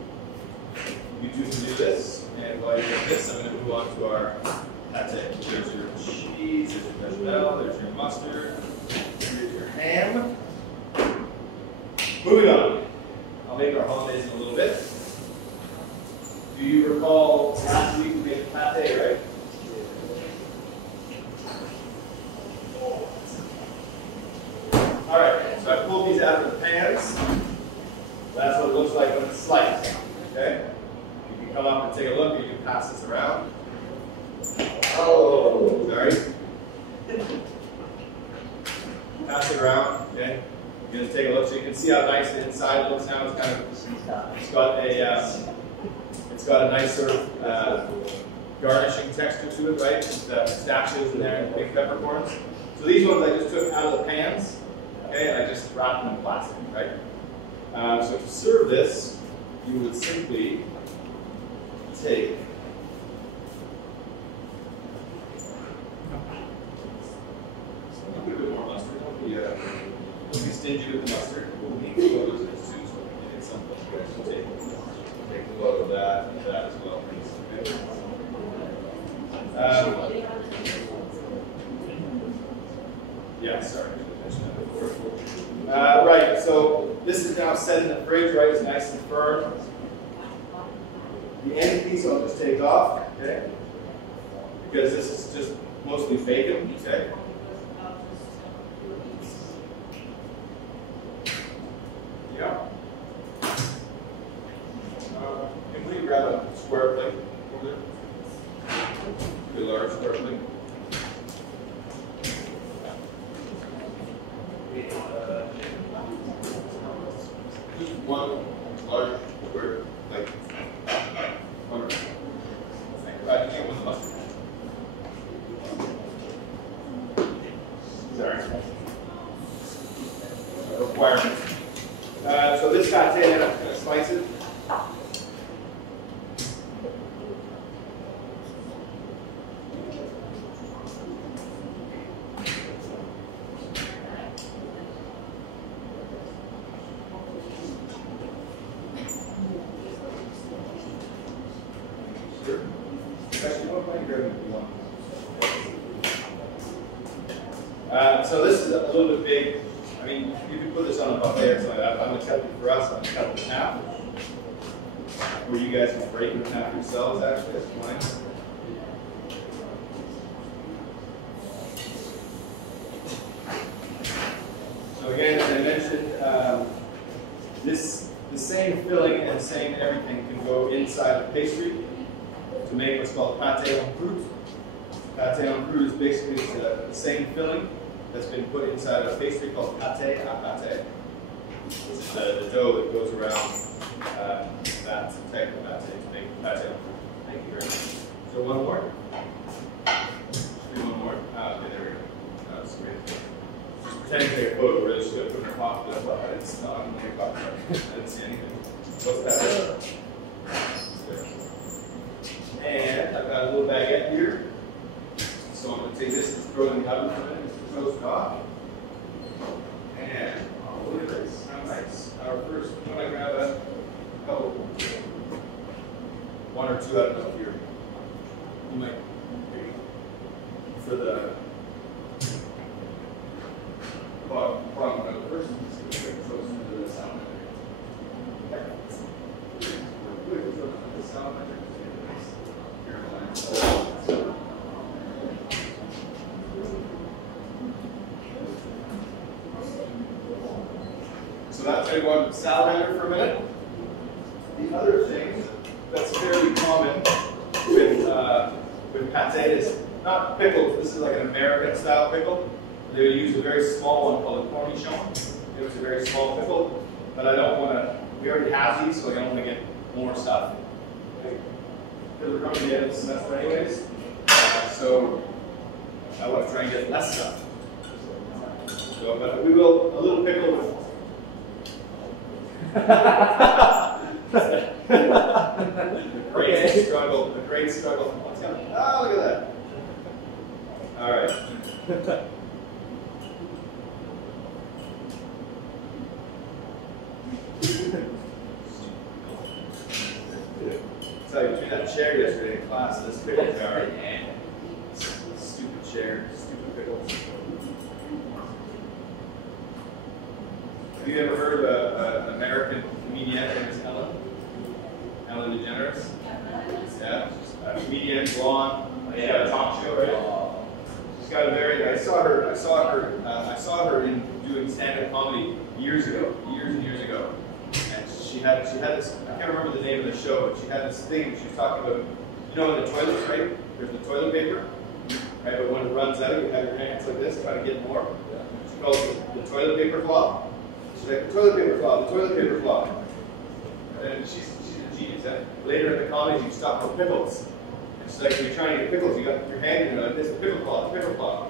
You two can do this, and while you're doing this, I'm going to move on to our pate. There's your cheese, there's your bechamel, there's your mustard, here's your ham. Moving on. I'll make our hollandaise in a little bit. Do you recall last week we made the pate, right? Alright, so I pulled these out of the pans. That's what it looks like when it's sliced. Okay? You can come up and take a look, or you can pass this around. Oh, sorry. Pass it around, okay? You're going to take a look so you can see how nice the inside looks now. It's kind of, it's got a nice sort of garnishing texture to it, right? With the pistachios in there and the big peppercorns. So these ones I just took out of the pans, okay, and I just wrapped them in plastic, right? So to serve this, you would simply take a bit more mustard. Don't be stingy with the mustard. We'll need photos of this too, so we can get some. Take a look of that and that as well, please. Okay. Yeah, sorry. Right, so this is now set in the fridge, right? It's nice and firm. The end piece I'll just take off, okay? Because this is just mostly bacon, okay? Yeah. Can we grab a square plate over there? A large square plate. Just one large square plate. Wonderful. Right, you with the mustard. Sorry. A requirement. So this pate, I'm going to slice it. So this is a little bit big. I mean, you could put this on a buffet or something. I'm going to cut it for us. I'm going to cut it in half. Or you guys can break it in half yourselves, actually. That's fine. So again, as I mentioned, the same filling and same everything can go inside the pastry to make what's called pâté en croûte. Pâté en croûte is basically the same filling that's been put inside a pastry called pâté à pâté. This is the dough that goes around that type of pâté to make pâté en croûte. Thank you very much. So one more. Do one more. Okay, there we go. That's great. Just pretend to take a photo. We're just going to put in our pocket. It's not in my pocket. I didn't see anything. What's that? And I've got a little baguette here. So I'm going to take this and throw it in the oven for a minute. Toast it off. And oh, look at this. How nice. Our first, when I grab a couple, one or two, I don't know if you're, you might, for the bottom of the first, toast into the salamander. The salamander. So that's going to go on salamander for a minute. The other thing that's fairly common with pate is not pickles. This is like an American style pickle. They would use a very small one called a cornichon. It was a very small pickle, but I don't want to. We already have these, so I don't want to get more stuff. Because we're coming to the end of the semester anyways, so I want to try and get less stuff. So, but we will a little pickle with. The great struggle. Oh, look at that. All right. that chair yesterday in class, this pickle jar. Stupid chair, stupid pickles. Have you ever heard of an American comedian named Ellen DeGeneres? Yeah, she's a comedian, blonde. She's got a talk show, right? She's got a very. I saw her in doing stand-up comedy years ago, years and years ago. And she had this. I can't remember the name of the show, but she had this thing. She was talking about, you know, in the toilets, right? There's the toilet paper, right? But when it runs out, you have your hands like this, try to get more. She calls it the toilet paper claw. She's like, the toilet paper claw, the toilet paper claw. And she's a genius. Later in the comedy, you stop for pickles. And she's like, when you're trying to get pickles, you got your hand in like this, pickle claw, pickle claw.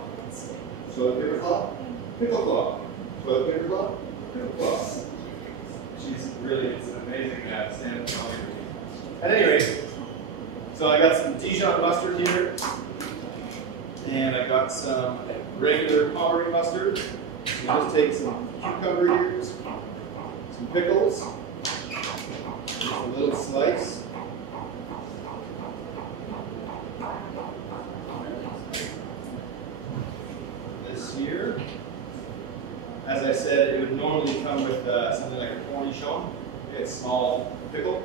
Toilet paper claw, pickle claw. Toilet paper claw, pickle claw. She's really, it's an amazing stand-up comedy. At any rate, so I got some Dijon mustard here, and I got some regular Pommery mustard. So just take some cucumber here, some pickles, just a little slice. This here. As I said, it would normally come with something like a cornichon. It's small pickle,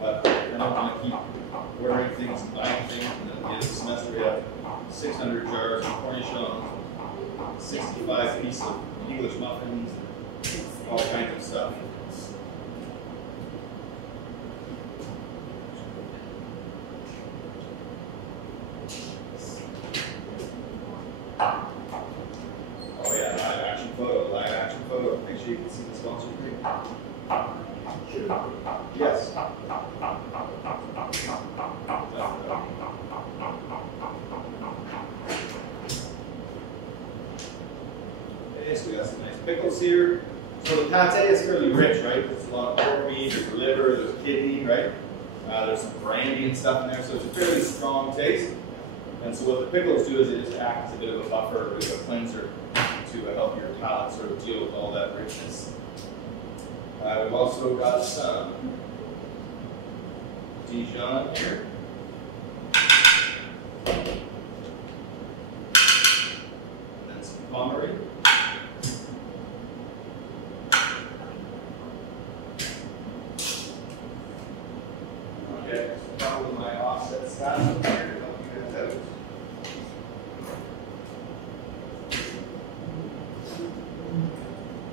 but I don't want to keep ordering things and buying things. And then at the end of the semester, we have 600 jars of cornichons, 65 pieces of English muffins, all kinds of stuff. Oh yeah, live action photo. Make sure you can see the sponsor screen. Yes. Okay, so we got some nice pickles here. So the pate is fairly rich, right? There's a lot of pork meat, there's liver, there's kidney, right? There's some brandy and stuff in there, so it's a fairly strong taste. And so what the pickles do is they just act as a bit of a buffer, a bit of a cleanser to help your palate sort of deal with all that richness. We've also got some Dijon here. And then some Pommery. Okay, probably my offset staff up here to help you guys out.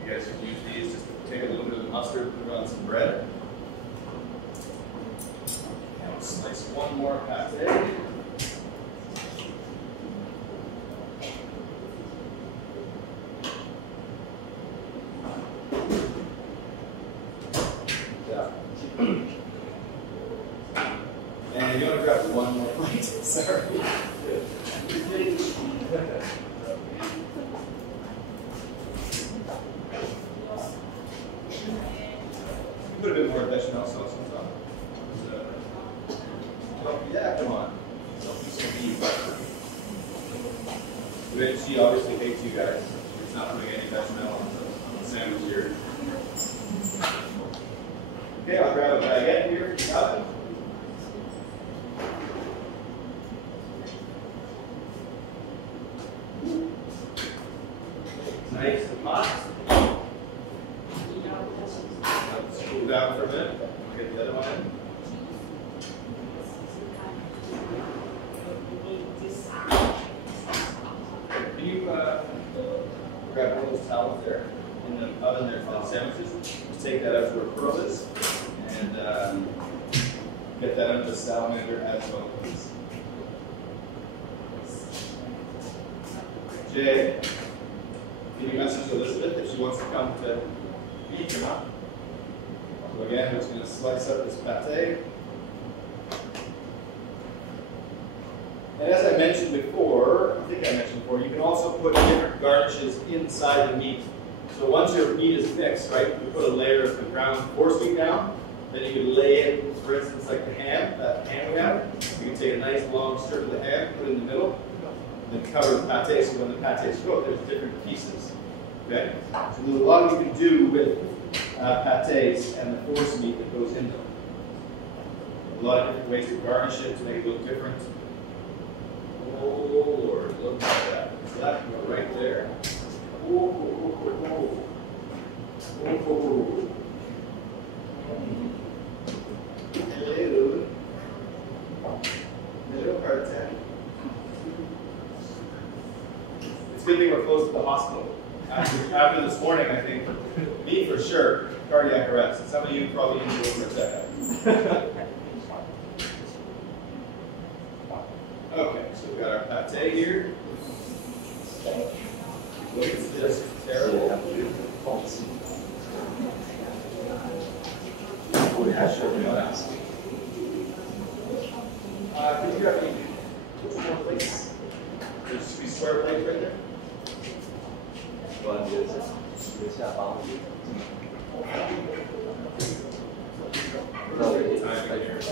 You guys can use these just to take a little bit of mustard, put it on some bread. And we'll slice one more pate. And you want to grab one more plate. Sorry. Put a bit more bechamel sauce on top. Yeah, come on. Don't be so mean. She obviously hates you guys. She's not putting any bechamel on the sandwich here. Okay, I'll grab a baguette here. Got it. Nice and hot. Let's cool down for a minute. I'll get the other one in. Can you grab one of those towels there in the oven there for the sandwiches? Just take that out to where pearl is and get that under the salamander as well, please. Jay, can you message Elizabeth if she wants to come to eat or not? So again, we're just going to slice up this pate. And as I mentioned before, I think I mentioned before, you can also put different garnishes inside the meat. So once your meat is mixed, right, you put a layer of the ground horse meat down, then you can lay it, for instance, like the ham, that ham we have. You can take a nice long strip of the ham, put it in the middle, and then cover the pate, so when the pate's cooked, there's different pieces. Okay? So there's a lot you can do with pates and the horse meat that goes in them. A lot of different ways to garnish it to make it look different. Oh Lord, look at that. So that can go right there. Oh. Hello. Hello, heart attack. It's a good thing we're close to the hospital. After this morning, I think, me for sure, cardiac arrest. Some of you probably need to go for a checkup. Okay, so we've got our pate here. Look, it's just terrible. Could you have any more plates? There's just be square plates right there.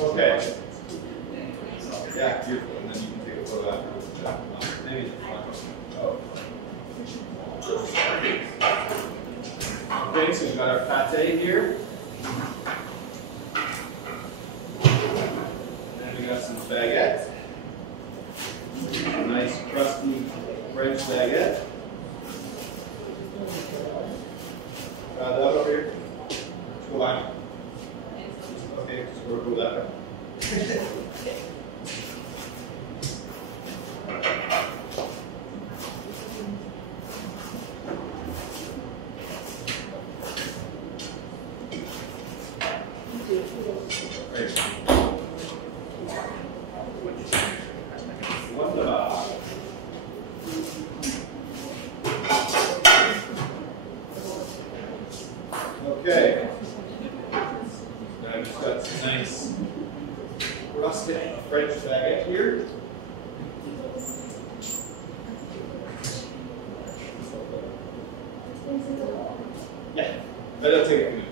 Okay. Yeah, beautiful. And then you can take a photo afterwards. Maybe in the front. Oh. Okay, so we've got our pate here. And we got some baguette. A nice crusty French baguette. That over here. Go line. Okay, so we'll go that way. Okay. Now I've just got some nice rustic French baguette here. Yeah, but it'll take a minute.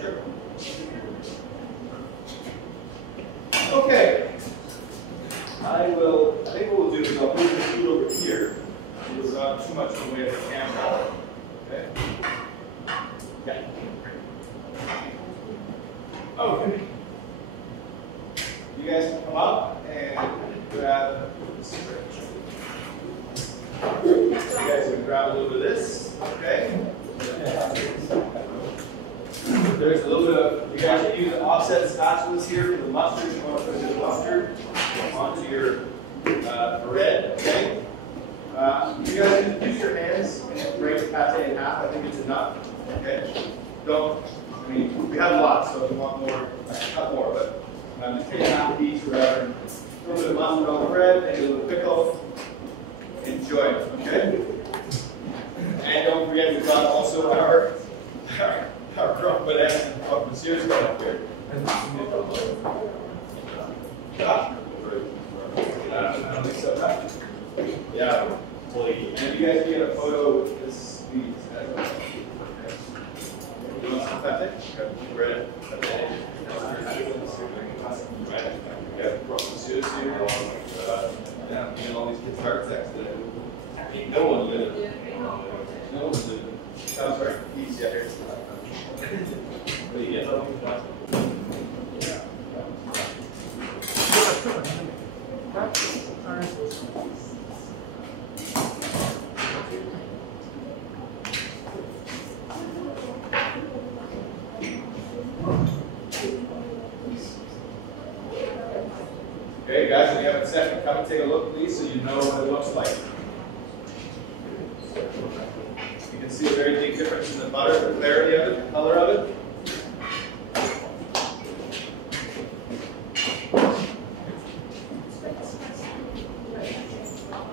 Sure. Okay. I think what we'll do is I'll move the food over here. So we're not too much in the way of the camera. Okay. Yeah. Okay. You guys can come up and grab this. You guys can grab a little bit of this. Okay. There's a little bit of, you guys can use the offset spatulas here for the mustard. You want to put the mustard onto your bread. Okay. You guys can use your hands and break the pate in half. I think it's enough. Okay. We have lots, so if you want more, cut more. But just take half of each, whatever. A little bit of mustard on the bread, maybe a little pickle. Enjoy it. Okay. And don't forget, we've got also our crumb bananas and crumb potatoes up here. I don't think so. Yeah. And you guys get a photo with this sweet as well. Okay. You want some pate? Bread. Yeah, potatoes here. Yeah, all these kids' heart attacks today. No one lived. No one lived. I'm sorry. He's here. What do you get? Okay, guys, when you have a second, come and take a look, please, so you know what it looks like. You can see a very big difference in the butter, the clarity of it, the color of it.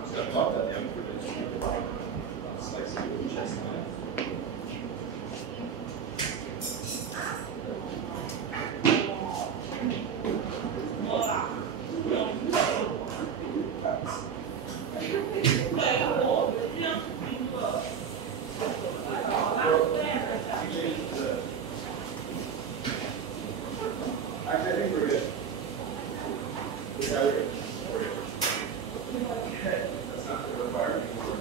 Just gotta pop that in the oven for a minute. Slice it with just a minute. Actually, I think we're good. Yeah, we're good. Okay. That's not going to require any more.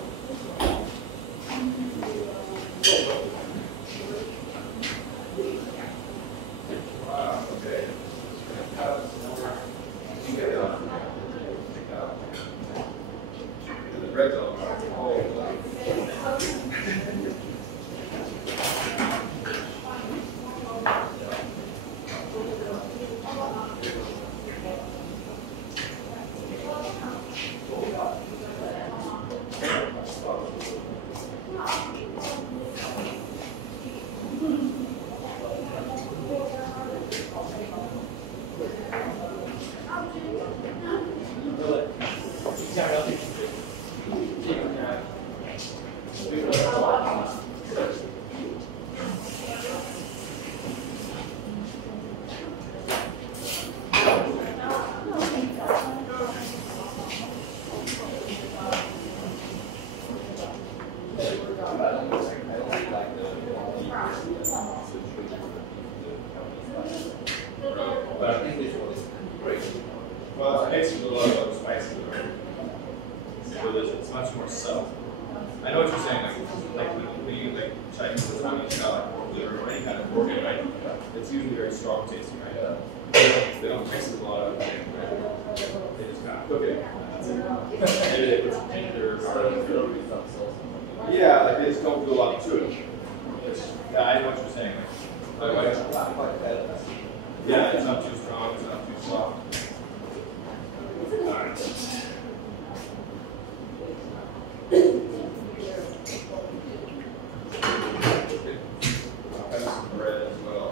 Well, it makes it a lot of other spices. It's much more subtle. I know what you're saying. Like when you like Chinese food, it's not like liver or any kind of organ, right? It's usually very strong tasting, right? They don't mix it a lot of. Right? They just kind of cook it. Maybe they put some ginger. Yeah, like they just don't do a lot to it. Yeah, I know what you're saying. Yeah, it's not too strong. It's not too soft. All right. I'll have some bread as well.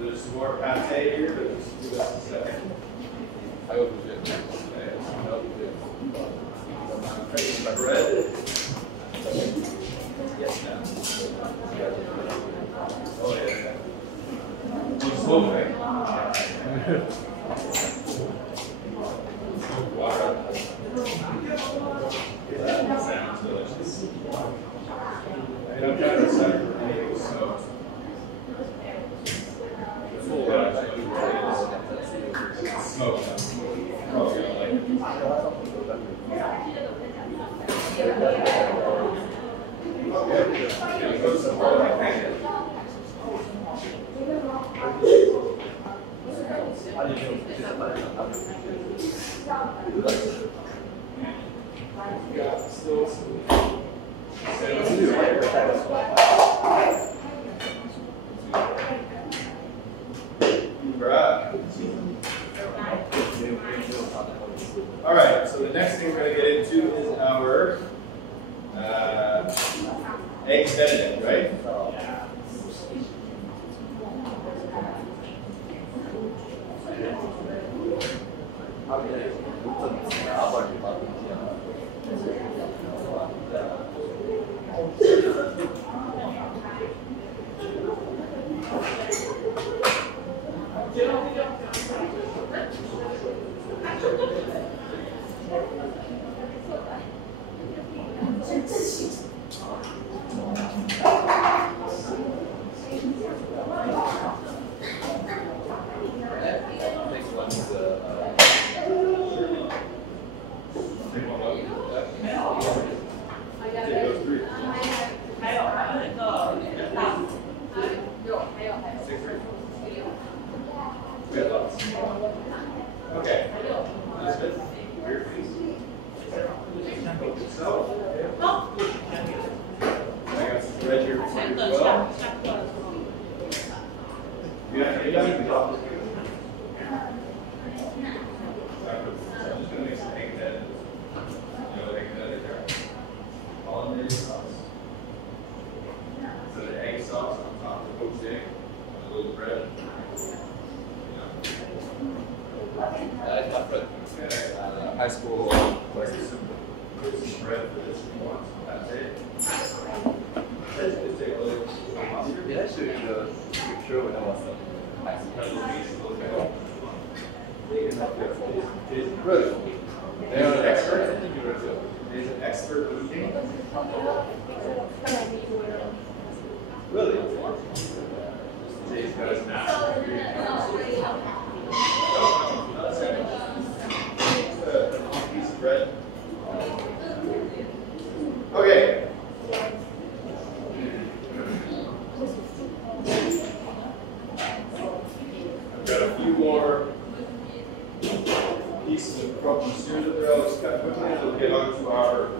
There's some more pate here, but just do that in a second. I will do it. Okay. I'll do it. My bread. Yes, ma'am. Oh, yeah. It's moving. Water. That sounds delicious. I don't try to set for anything smoked. Full smoked. Oh, you're gonna like all right, so the next thing we're going to get into is our egg Benedict, right? Okay. Elizabeth, here, please. So, I got some bread here for you as well. You have any other stuff? I'm just going to make some egg Benedict. You know, egg Benedict there. Hollandaise sauce. So the egg sauce on top of the poached egg, and a little bread. It's my friend. High school. Put some bread for this if you want. That's it. Just take a little mustard. Yeah, actually, the picture when I was high school. Really? There's an expert. There's an expert eating. Really? These guys now. Piece of bread. Okay. I've got a few more pieces of croque monsieur that they're always cut quickly. We'll get on to our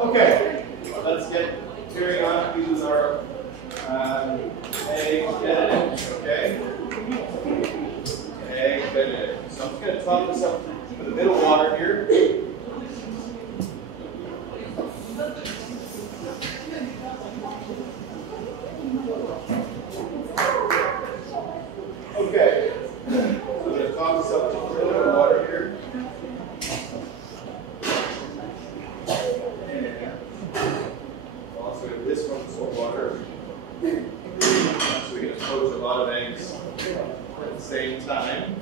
Okay, let's get carrying on. We use our egg Benedict, okay? Egg Benedict. So I'm just going to top this up with a bit of water here. Okay, so I'm going to top this up with a little bit of water here. Also, this one's salt water. So we can poach a lot of eggs at the same time.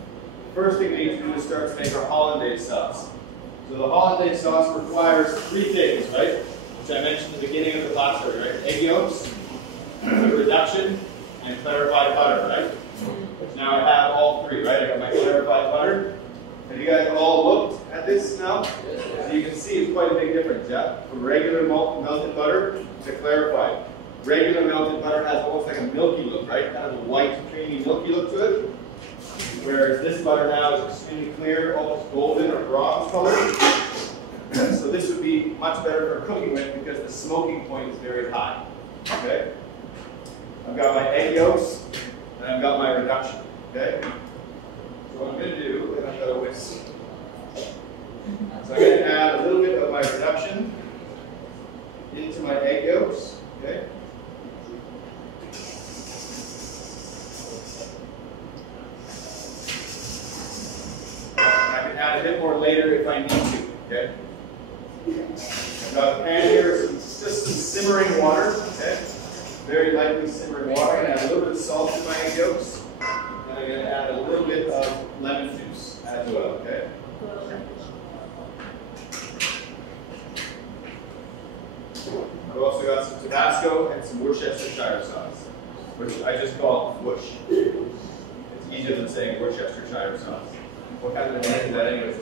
First thing we need to do is start to make our hollandaise sauce. So the hollandaise sauce requires three things, right? Which I mentioned at the beginning of the class story, right? Egg yolks, reduction, and clarified butter, right? Now I have all three, right? I got my clarified butter. Have you guys all looked at this now? So you can see it's quite a big difference, yeah? From regular melted butter to clarified. Regular melted butter has almost like a milky look, right? Kind of a white, creamy, milky look to it. Whereas this butter now is extremely clear, almost golden or bronze color. So this would be much better for cooking with because the smoking point is very high. Okay? I've got my egg yolks and I've got my reduction. Okay? So what I'm going to do is I've got a whisk. So I'm going to add a little bit of my reduction into my egg yolks. Okay? I can add a bit more later if I need to. Okay? I've got a pan here, just some simmering water. Okay? Very lightly simmering water. I'm going to add a little bit of salt to my egg yolks. And I'm going to add a little bit of lemon juice as well. Okay? I've also got some Tabasco and some Worcestershire sauce, which I just call Whoosh. It's easier than saying Worcestershire sauce. What kind of name is that anyway?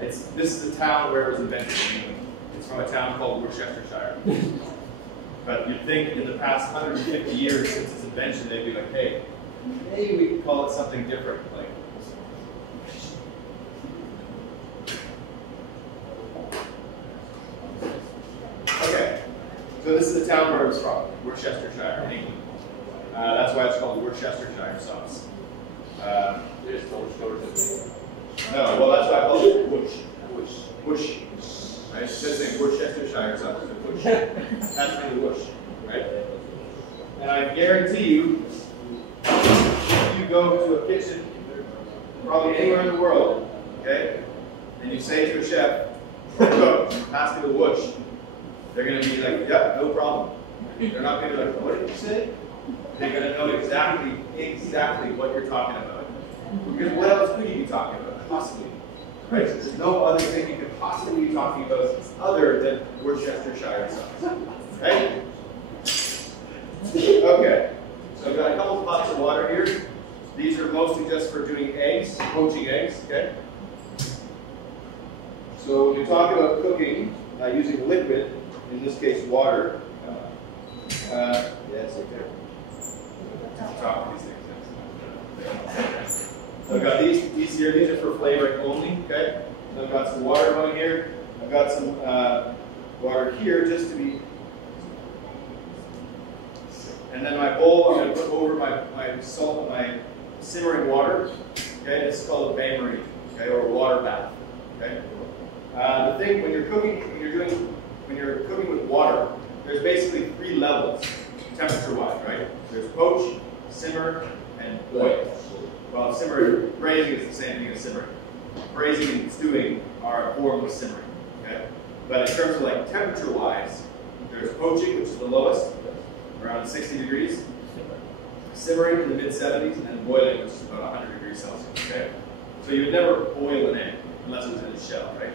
This is the town where it was invented in England. It's from a town called Worcestershire. But you'd think in the past 150 years since its invention, they'd be like, hey, maybe we could call it something different. Like, okay, so this is the town where it was from, Worcestershire, in England. That's why it's called Worcestershire sauce. No, well, that's why I call it Whoosh. Whoosh. Right? Instead of saying Worcestershire sauce, it's Whoosh. That's really Whoosh, right? And I guarantee you, if you go to a kitchen, probably anywhere in the world, okay, and you say to a chef, cook, pass me the Whoosh, they're going to be like, yep, no problem. They're not going to be like, what did you say? They're going to know exactly what you're talking about. Because what else could you be talking about? Possibly. Right? There's no other thing you could possibly be talking about other than Worcestershire sauce. Right? Okay. So I've got a couple pots of water here. These are mostly just for doing eggs, poaching eggs, okay? So when you talk about cooking using liquid, in this case water, yes, okay. Talk about these things. So I've got these here, these are for flavoring only, okay? So I've got some water going here. I've got some water here just to be. And then my bowl, I'm going to put over my salt, my simmering water. Okay, this is called a bain-marie, okay, or a water bath. Okay. The thing when you're cooking, when you're cooking with water, there's basically three levels, temperature-wise, right? There's poach, simmer, and boil. Well, simmering, braising is the same thing as simmering. Braising and stewing are a form of simmering. Okay? But in terms of like temperature-wise, there's poaching, which is the lowest, around 60 degrees. Simmering in the mid-70s, and then boiling, which is about 100 degrees Celsius. Okay? So you would never boil an egg unless it was in its shell, right?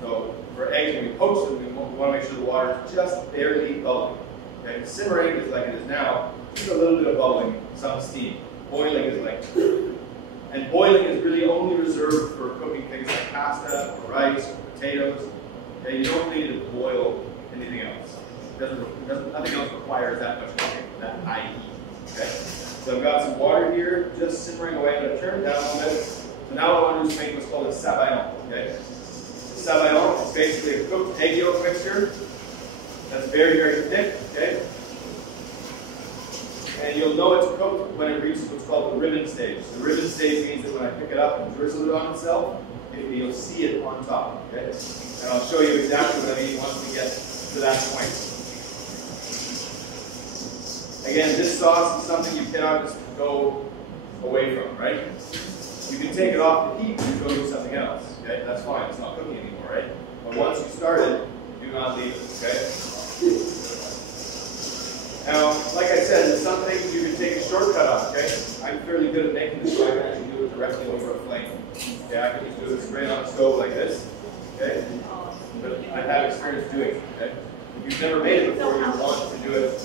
So for eggs, when we poach them, we want to make sure the water is just barely bubbling. Okay? Simmering is like it is now, just a little bit of bubbling, some steam. Boiling is like, and boiling is really only reserved for cooking things like pasta or rice or potatoes. Okay, you don't need to boil anything else. Nothing else requires that much cooking, that high heat. Okay? So I've got some water here, just simmering away. I'm going to turn it down a little bit. So now what I want to do is make what's called a sabayon. Okay? The sabayon is basically a cooked egg yolk mixture that's very, very thick. Okay? And you'll know it's cooked when it reaches what's called the ribbon stage. The ribbon stage means that when I pick it up and drizzle it on itself, you'll see it on top. Okay? And I'll show you exactly what I mean once we get to that point. Again, this sauce is something you cannot just go away from, right? You can take it off the heat and go do something else. Okay? That's fine. It's not cooking anymore, right? But once you start it, do not leave it. Okay? Now, like I said, there's some things you can take a shortcut on, okay? I'm fairly good at making this, so I can actually do it directly over a flame. Okay, I can just do it straight on a stove like this, okay? But I have experience doing it, okay? If you've never made it before, you want to do it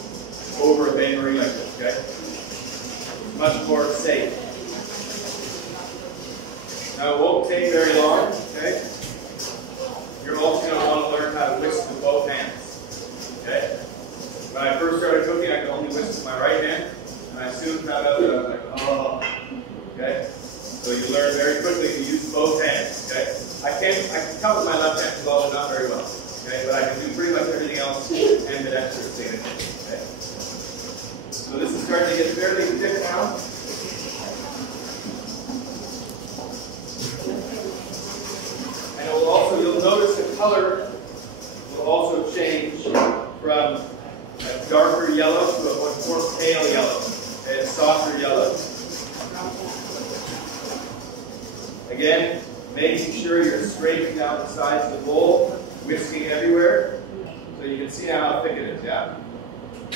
over a bain-marie like this, okay? It's much more safe. Now, it won't take very long, okay? You're also going to want to learn how to whisk with both hands, okay? When I first started cooking, I could only whisk with my right hand, and I soon found out that I was like, oh, okay? So you learn very quickly to use both hands, okay? I can cut with my left hand as well, but not very well, okay? But I can do pretty much everything else ambidextrously, okay? So this is starting to get fairly thick now. And it will also, you'll notice the color will also change from a darker yellow to a much more pale yellow, and softer yellow. Again, making sure you're scraping down the sides of the bowl, whisking everywhere, so you can see how thick it is, yeah?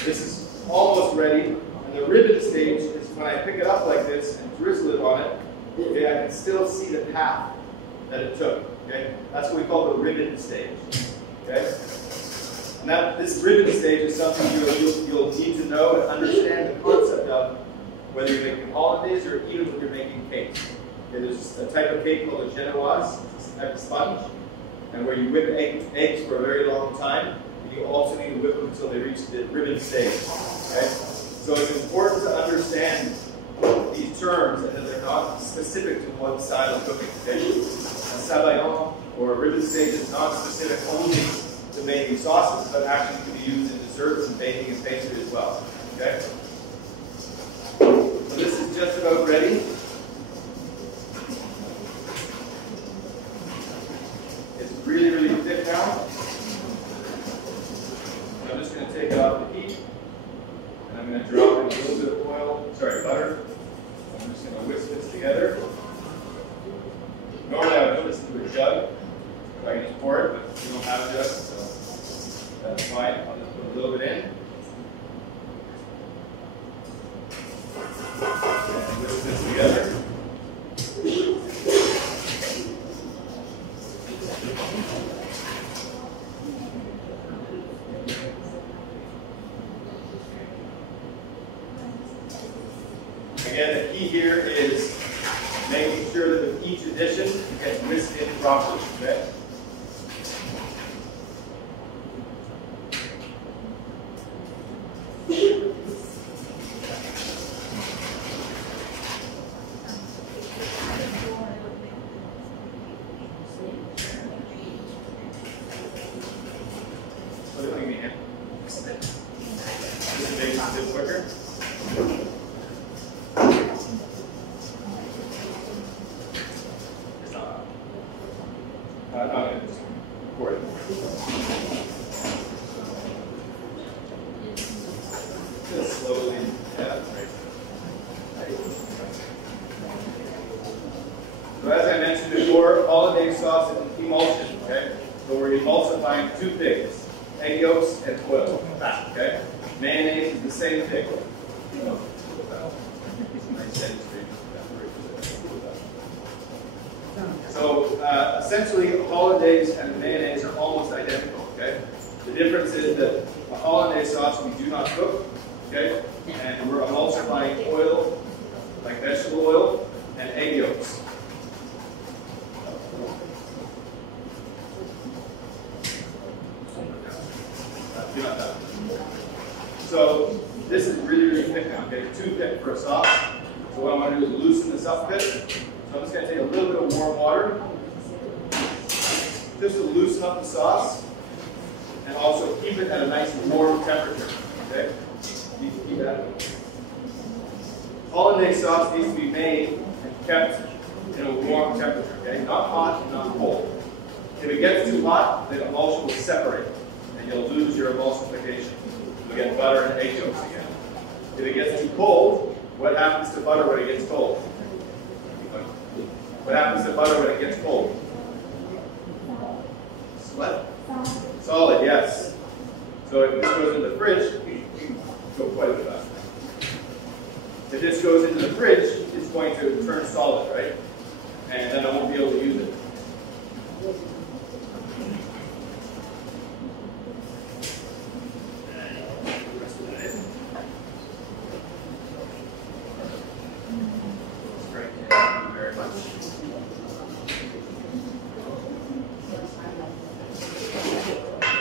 This is almost ready, and the ribbon stage is when I pick it up like this and drizzle it on it, okay, I can still see the path that it took, okay? That's what we call the ribbon stage, okay? And this ribbon stage is something you'll need to know and understand the concept of, whether you're making hollandaise or even when you're making cakes. Okay, there's a type of cake called a genoise, it's a type of sponge, and where you whip eggs for a very long time, and you also need to whip them until they reach the ribbon stage. Okay? So it's important to understand these terms and that they're not specific to one style of cooking. Okay? A sabayon or a ribbon stage is not specific only to making sauces, but actually can be used in desserts and baking and pastry as well. Okay? So this is just about ready. It's really, really thick now. So I'm just going to take it off the heat, and I'm going to drop in a little bit of butter. I'm just going to whisk this together. Normally I would put this into a jug. I can just pour it, but we don't have a jug, so that's fine. I'll just put a little bit in. And whisk this together. Again, the key here is making sure that with each addition it gets whisked in properly. Okay? Put it in the hand. This makes it a bit quicker. Just slowly, yeah, right. So as I mentioned before, hollandaise sauce is an emulsion, okay? So we're emulsifying two things, egg yolks and oil, fat, okay? Mayonnaise is the same thing. So essentially, hollandaise and mayonnaise are almost identical, okay? The difference is that the hollandaise sauce we do not cook, okay? And we're emulsifying oil, like vegetable oil, and egg yolks. So this is really, really thick now. Okay, too thick for a sauce. So what I want to do is loosen this up a bit. So I'm just going to take a little bit of warm water, just to loosen up the sauce, and also keep it at a nice warm temperature. Okay, need to keep it at it. Hollandaise sauce needs to be made and kept in a warm temperature. Okay, not hot and not cold. If it gets too hot, the emulsion will separate, and you'll lose your emulsification. You'll get butter and egg yolks again. If it gets too cold, what happens to butter when it gets cold? What happens to butter when it gets cold? What? Solid, yes. So if this goes in the fridge, go quite a bit faster. If this goes into the fridge, it's going to turn solid, right? And then I won't be able to use it.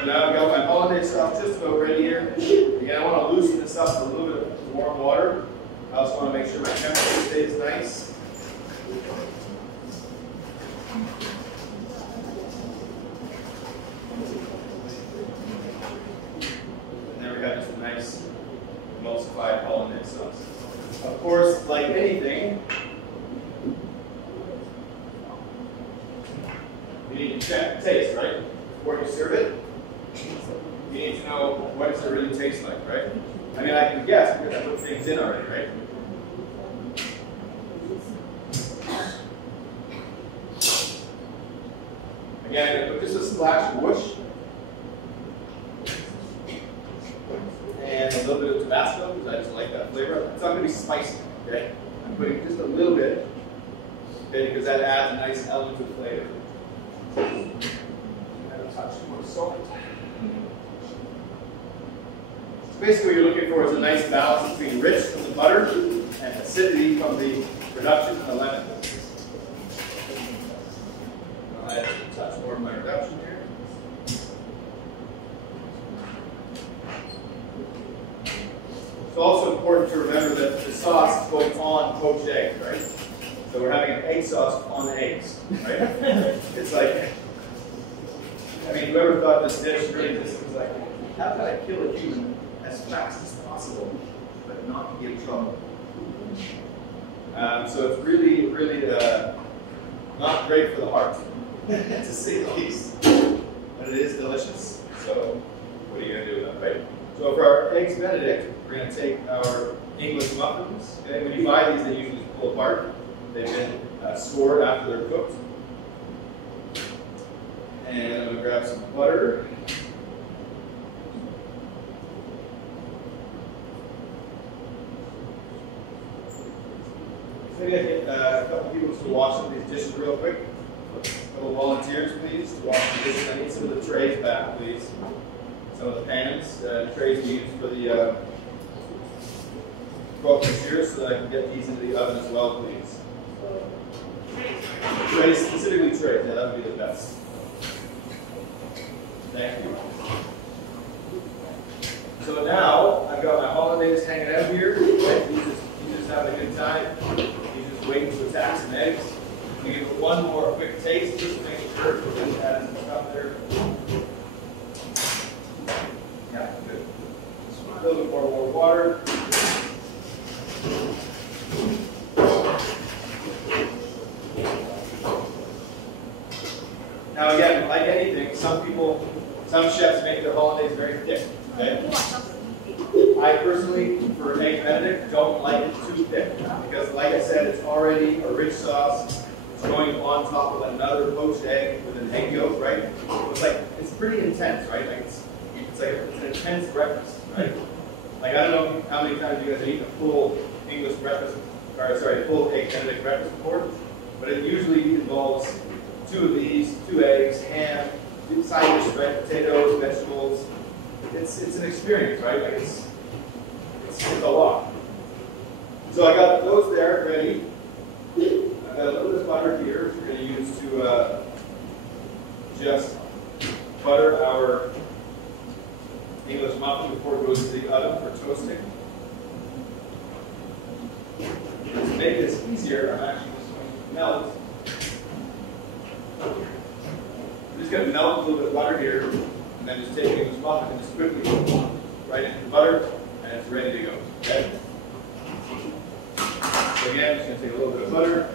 Now I've got my hollandaise sauce just about ready here. Again, I want to loosen this up with a little bit of warm water. I also want to make sure my temperature stays nice. And there we have just a nice emulsified hollandaise sauce. Of course, like anything, you need to check the taste, right? Before you serve it. You need to know what does it really taste like, right? I mean, I can guess because I put things in already, right? Again, I'm going to put just a splash of whoosh and a little bit of Tabasco because I just like that flavor. It's not going to be spicy, okay? I'm putting just a little bit, okay, because that adds a nice element of flavor. And a touch more salt. Basically, what you're looking for is a nice balance between rich from the butter and acidity from the reduction of the lemon. I'll add a touch more of my reduction here. It's also important to remember that the sauce is going on poached eggs, right? So we're having an egg sauce on eggs, right? It's like, I mean, whoever thought this dish really just was like, how can I kill a human as fast as possible, but not get in trouble? So it's really, really not great for the heart, to say the least. But it is delicious. So what are you going to do with that, right? So for our eggs Benedict, we're going to take our English muffins. Okay? When you buy these, they usually pull apart. They've been scored after they're cooked. And I'm going to grab some butter. Maybe I get a couple people to wash some of these dishes real quick. A couple volunteers, please, to wash the dishes. I need some of the trays back, please. Some of the pans, trays we use for the focus here, so that I can get these into the oven as well, please. Trays, specifically trays, yeah, that would be the best. Thank you. So now, I've got my hollandaise hanging out here. You just having a good time. You're just waiting to attack some eggs. I'm going to give it one more quick taste, just to make sure we're going to add some stuff there. Yeah, good. Just a little bit more warm water. Now again, like anything, some chefs make their hollandaise very thick. Okay? I personally, for egg Benedict, don't like it too thick because, like I said, it's already a rich sauce. It's going on top of another poached egg with an egg yolk, right? So it's pretty intense, right? It's an intense breakfast, right? Like I don't know how many times you guys have eaten a full English breakfast, or sorry, full egg Benedict breakfast before, but it usually involves 2 of these, 2 eggs, ham, side dish, right? Potatoes, vegetables. It's an experience, right? Like it's a lot. So I got those there ready. I've got a little bit of butter here, which we're going to use to just butter our English muffin before before it goes to the oven for toasting. To make this easier, I'm actually just going to melt. I'm just going to melt a little bit of butter here, and then just taking this muffin and just quickly right into the butter, and it's ready to go. Okay? So again, I'm just going to take a little bit of butter.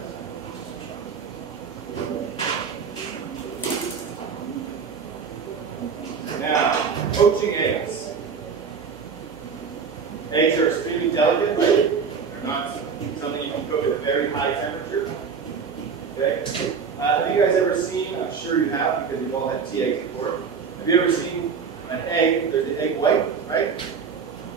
Now, poaching eggs. Eggs are extremely delicate, right? They're not something you can cook at a very high temperature. Okay? Have you guys ever seen, I'm sure you have because you've all had tea eggs before, have you ever seen an egg, there's the egg white, right?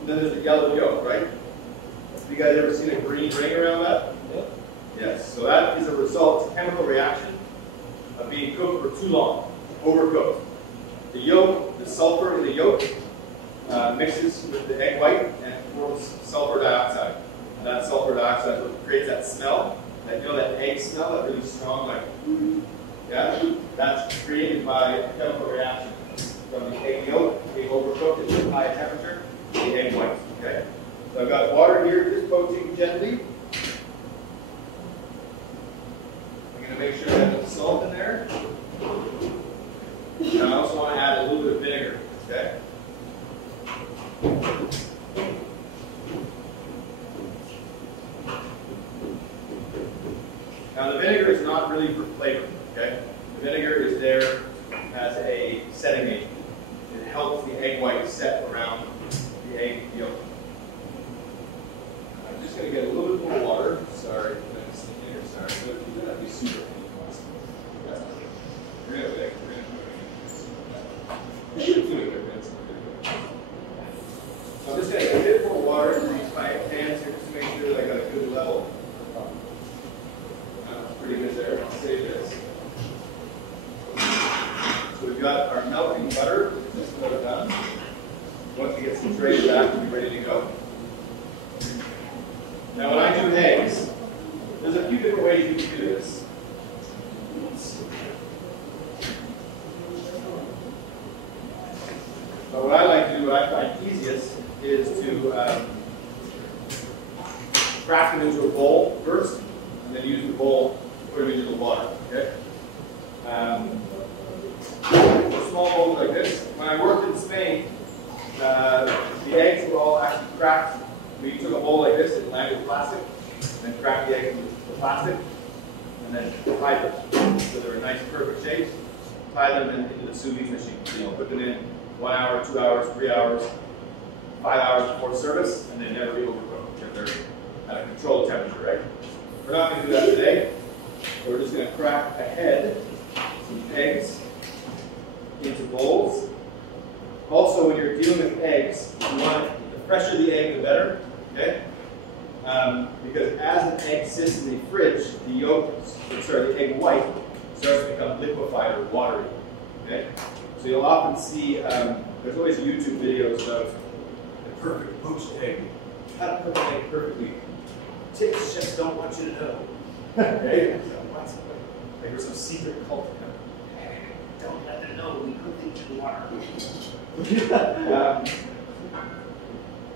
And then there's the yellow yolk, right? Have you guys ever seen a green ring around that? Yep. Yes, so that is a result, chemical reaction of being cooked for too long, overcooked. The yolk, the sulfur in the yolk mixes with the egg white and forms sulfur dioxide. And that sulfur dioxide creates that smell, that, you know, that egg smell, that really strong, like, yeah? That's created by a chemical reaction from the egg yolk being overcooked at a high temperature to the egg white. Okay? So I've got water here, just poaching gently. I'm going to make sure I have the salt in there. And I also want to add a little bit of vinegar. Okay? Now the vinegar is not really for flavor, okay? The vinegar is there as a setting agent. It helps the egg white set around the egg yolk. I'm just going to get a little bit more water. Sorry, I'm going to sneak in here. Sorry, but you're going to be super really? So I'm just going to get a bit more water and use my hands here just to make sure that I got a good level. Pretty good there. I'll save this. So we've got our melting butter. This is what I've done. Once we get saturated back, we'll be ready to go. Now when I do eggs, there's a few different ways you can do this. But what I like to do, what I find easiest, is to crack them into a bowl first, and then use the bowl to put them into the water. Okay? A small bowl like this. When I worked in Spain, the eggs were all actually cracked. We took a bowl like this and lined with plastic, and then cracked the eggs with the plastic, and then tied them so they were nice, perfect shapes. Tie them into the sous vide machine. You know, put them in 1 hour, 2 hours, 3 hours, 5 hours before service, and they never be overcooked because they're at a controlled temperature, right? We're not going to do that today. So we're just going to crack ahead some eggs into bowls. Also, when you're dealing with eggs, you want the fresher the egg, the better. Okay? Because as an egg sits in the fridge, the yolk, the egg white starts to become liquefied or watery. Okay? So you'll often see, there's always YouTube videos of the perfect poached egg. How to cook an egg perfectly. Tips chefs don't want you to know. Okay? Like there's some secret cult. Don't let them know we cook things in water.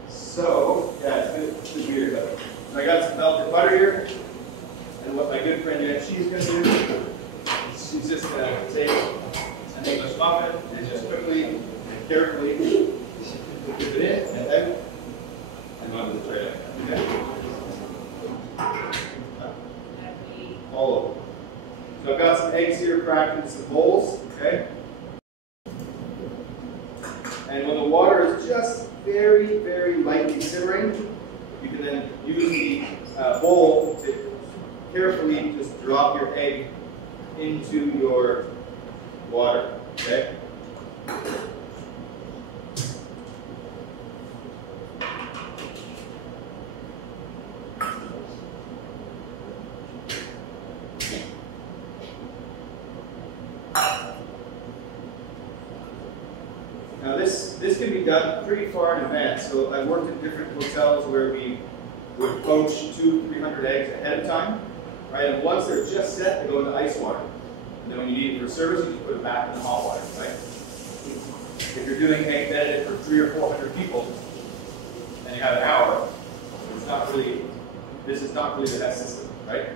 So, yeah, it's good weird. I got some melted butter here. And what my good friend Jen, she's going to do, she's just going to take an English muffin and just quickly and carefully dip it in and out and onto the tray. Okay. All over. So I've got some eggs here cracked into some bowls, okay? And when the water is just very, very lightly simmering, you can then use the bowl to carefully just drop your egg into your water, okay? Now this can be done pretty far in advance. So I worked in different hotels where we would poach 200-300 eggs ahead of time, right? And once they're just set, they go into ice water. And then when you need it for service, you just put it back in the hot water, right? if you're doing egg Benedict for 300 or 400 people, and you have an hour, it's not really, this is not really the best system, right?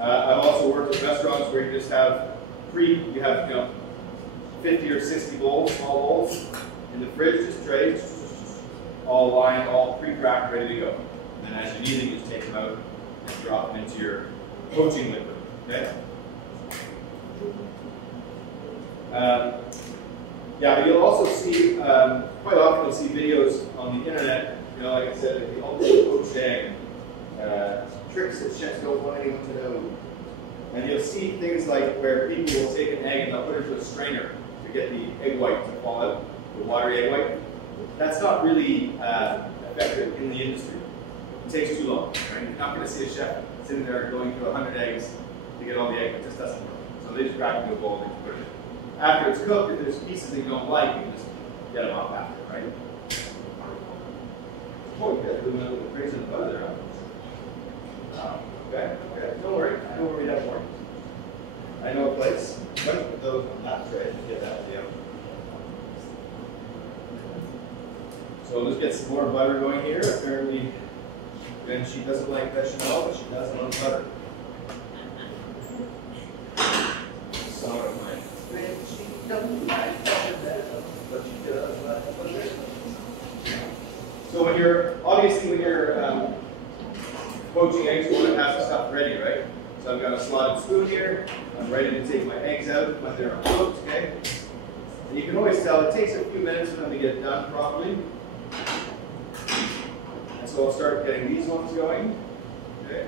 I've also worked with restaurants where you just have you have 50 or 60 bowls, small bowls, in the fridge, just trays, all lined, all pre-cracked, ready to go. And then as you need them, you just take them out and drop them into your poaching liquid. Okay? Yeah, but you'll also see, quite often you'll see videos on the internet, like I said, the ultimate poached egg, tricks that chefs don't want anyone to know. And you'll see things like where people will take an egg and they'll put it into a strainer to get the egg white to fall out, the watery egg white. That's not really effective in the industry. It takes too long. Right? You're not going to see a chef sitting there going through 100 eggs to get all the egg. It just doesn't work. So they just crack into a bowl and put it in. After it's cooked, if there's pieces that you don't like, you can just get them off after, right? Oh, you guys are doing a little crazy in the butter there, huh? Okay, don't worry. I know where we have more. I know a place. Let's put those on that tray and get that to you. So let's get some more butter going here. Apparently, then she doesn't like bechamel, but she does love butter. So she doesn't like bechamel, but she does like butter. So when you're poaching eggs, you want to have the stuff ready, right? So I've got a slotted spoon here. I'm ready to take my eggs out when they're cooked, okay? And you can always tell it takes a few minutes for them to get done properly. And so I'll start getting these ones going, okay?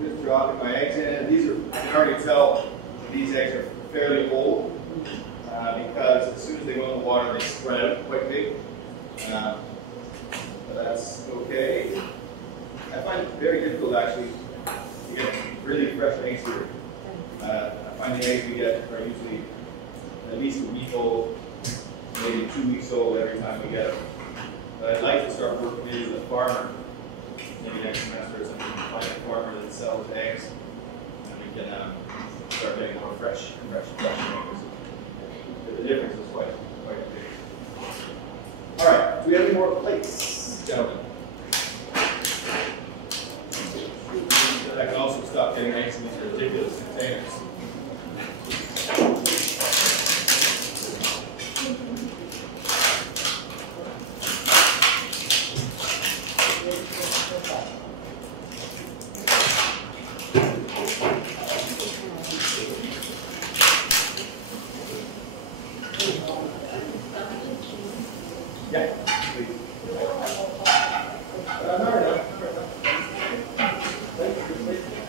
Just dropping my eggs in. I can already tell these eggs are fairly old because as soon as they go in the water, they spread out quite big. But that's okay. I find it very difficult actually to get really fresh eggs here. I find the eggs we get are usually at least a week old, maybe 2 weeks old every time we get them. But I'd like to start working maybe with a farmer, maybe next semester or something, find a farmer that sells eggs, and we can start getting more fresh eggs. But the difference is quite big. All right, do we have any more plates, gentlemen? I can also stop getting eggs in these ridiculous containers. Yeah, please.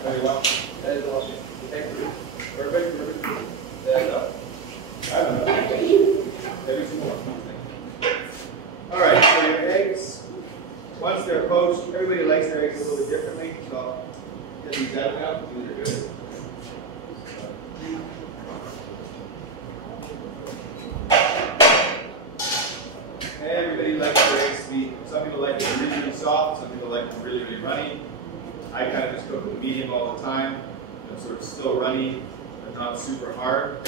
Very well. That is awesome. Thank you. Perfect. There you go. I don't know. Maybe some more. All right, so your eggs, once they're poached, everybody likes their eggs a little bit differently, so I'll get these out now. These are good. Everybody likes their eggs to be, some people like them really, really soft, some people like them really, really runny. I kind of just cook with medium all the time. It's sort of still runny, but not super hard.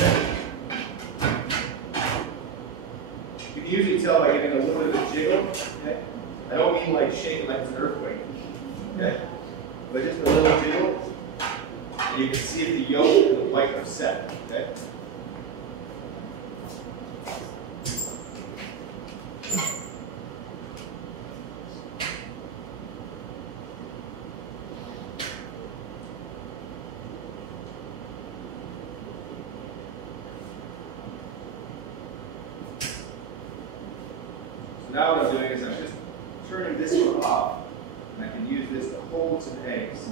You can usually tell by giving a little bit of a jiggle. Okay? I don't mean like shaking like it's an earthquake. Okay? But just a little jiggle. And you can see if the yolk and the white are set. Okay? Now what I'm doing is I'm just turning this one off, and I can use this to hold some eggs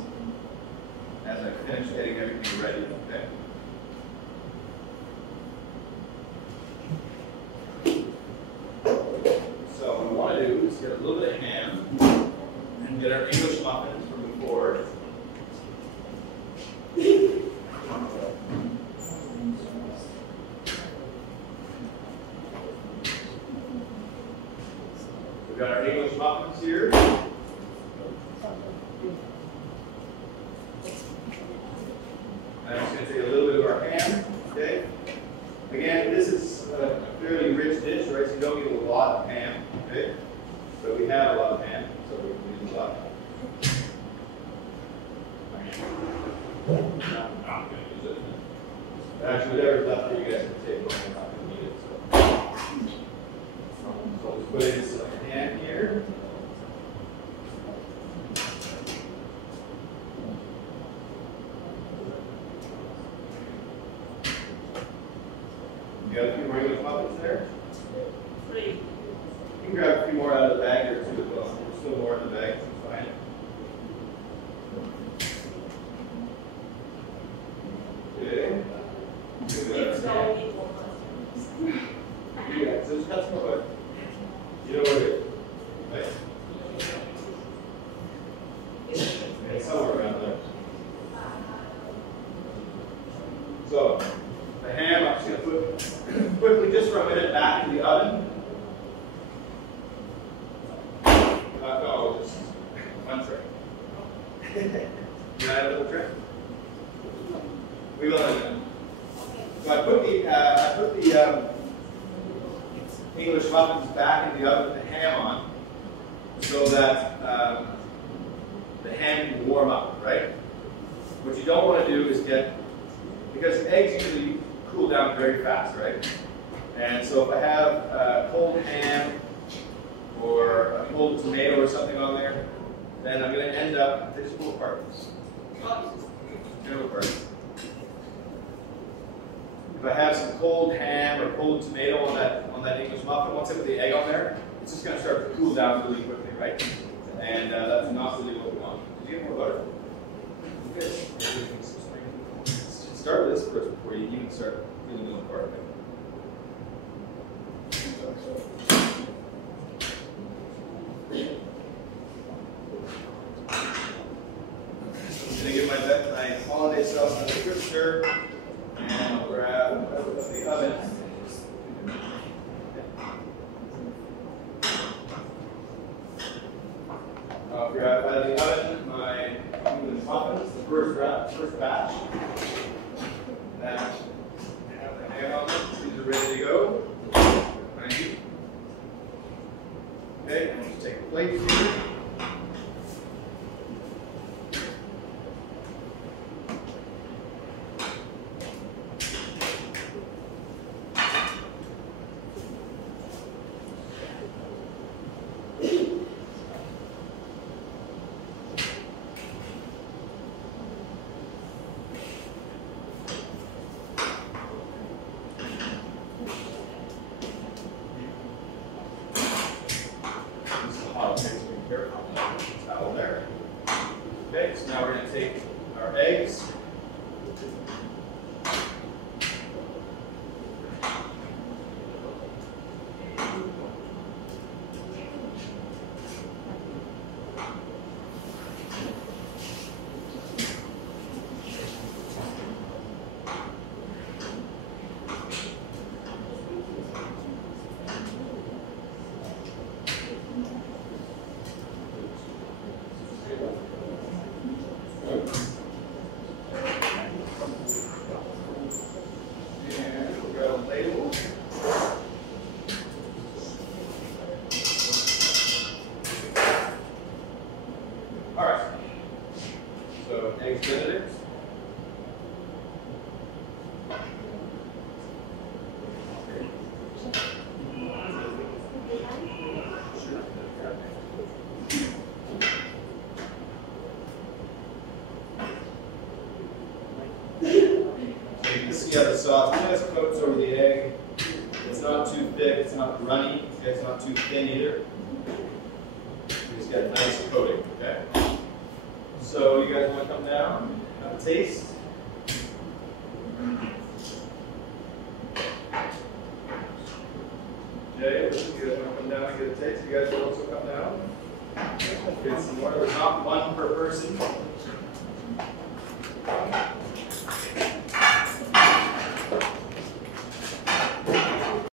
as I finish getting everything ready. Okay? So what I want to do is get a little bit of ham and get our English muffins from the board. got our English muffins here. I'm just going to take a little bit of our ham, okay? Again, this is a fairly rich dish, right? So you don't need a lot of ham, okay? But we have a lot of ham, so we can use a lot. I'm not going to use it. Actually, whatever's left for you guys to take, I'm not going to need it. So I'll just put in some ham here. You got a few more English muffins there? Three. You can grab a few more out of the bag here too as well. There's still more in the bag, so it's fine. Okay. Yeah, so just cut some more. You know where it is, right? Okay, somewhere around there. So, the ham, I'm just going to put quickly, just for a minute, back in the oven. No, just one trick. Can I have a little trick? We will in a minute. So I put the English muffins back in the oven with the ham on, so that the ham can warm up, right? What you don't want to do is because eggs usually cool down very fast, right? And so if I have cold ham or a cold tomato or something on there, then I'm going to end up, just pull apart. Pull apart. If I have some cold ham or cold tomato on that English muffin, once I put the egg on there, it's just going to start to cool down really quickly, right? And that's not really what we want. Did you get more butter? Good. Start with this first before you even start feeling the apart. I'm going to give my holiday sauce another quick stir, and I'll grab out of the oven. I'll grab out of the oven my English muffins, the first batch. That have the ham on them. These are ready to go. Thank you. Okay, I'll just take a plate here. Towel there. Okay, so now we're going to take our eggs. Eggs Benedict. So you can see how the sauce just coats over the egg. It's not too thick, it's not runny, it's not too thin either. You just got a nice coating, okay? So you guys want to come down, have a taste? Jay, you guys want to come down and get a taste? You guys will also come down. Get some more. There's not one per person.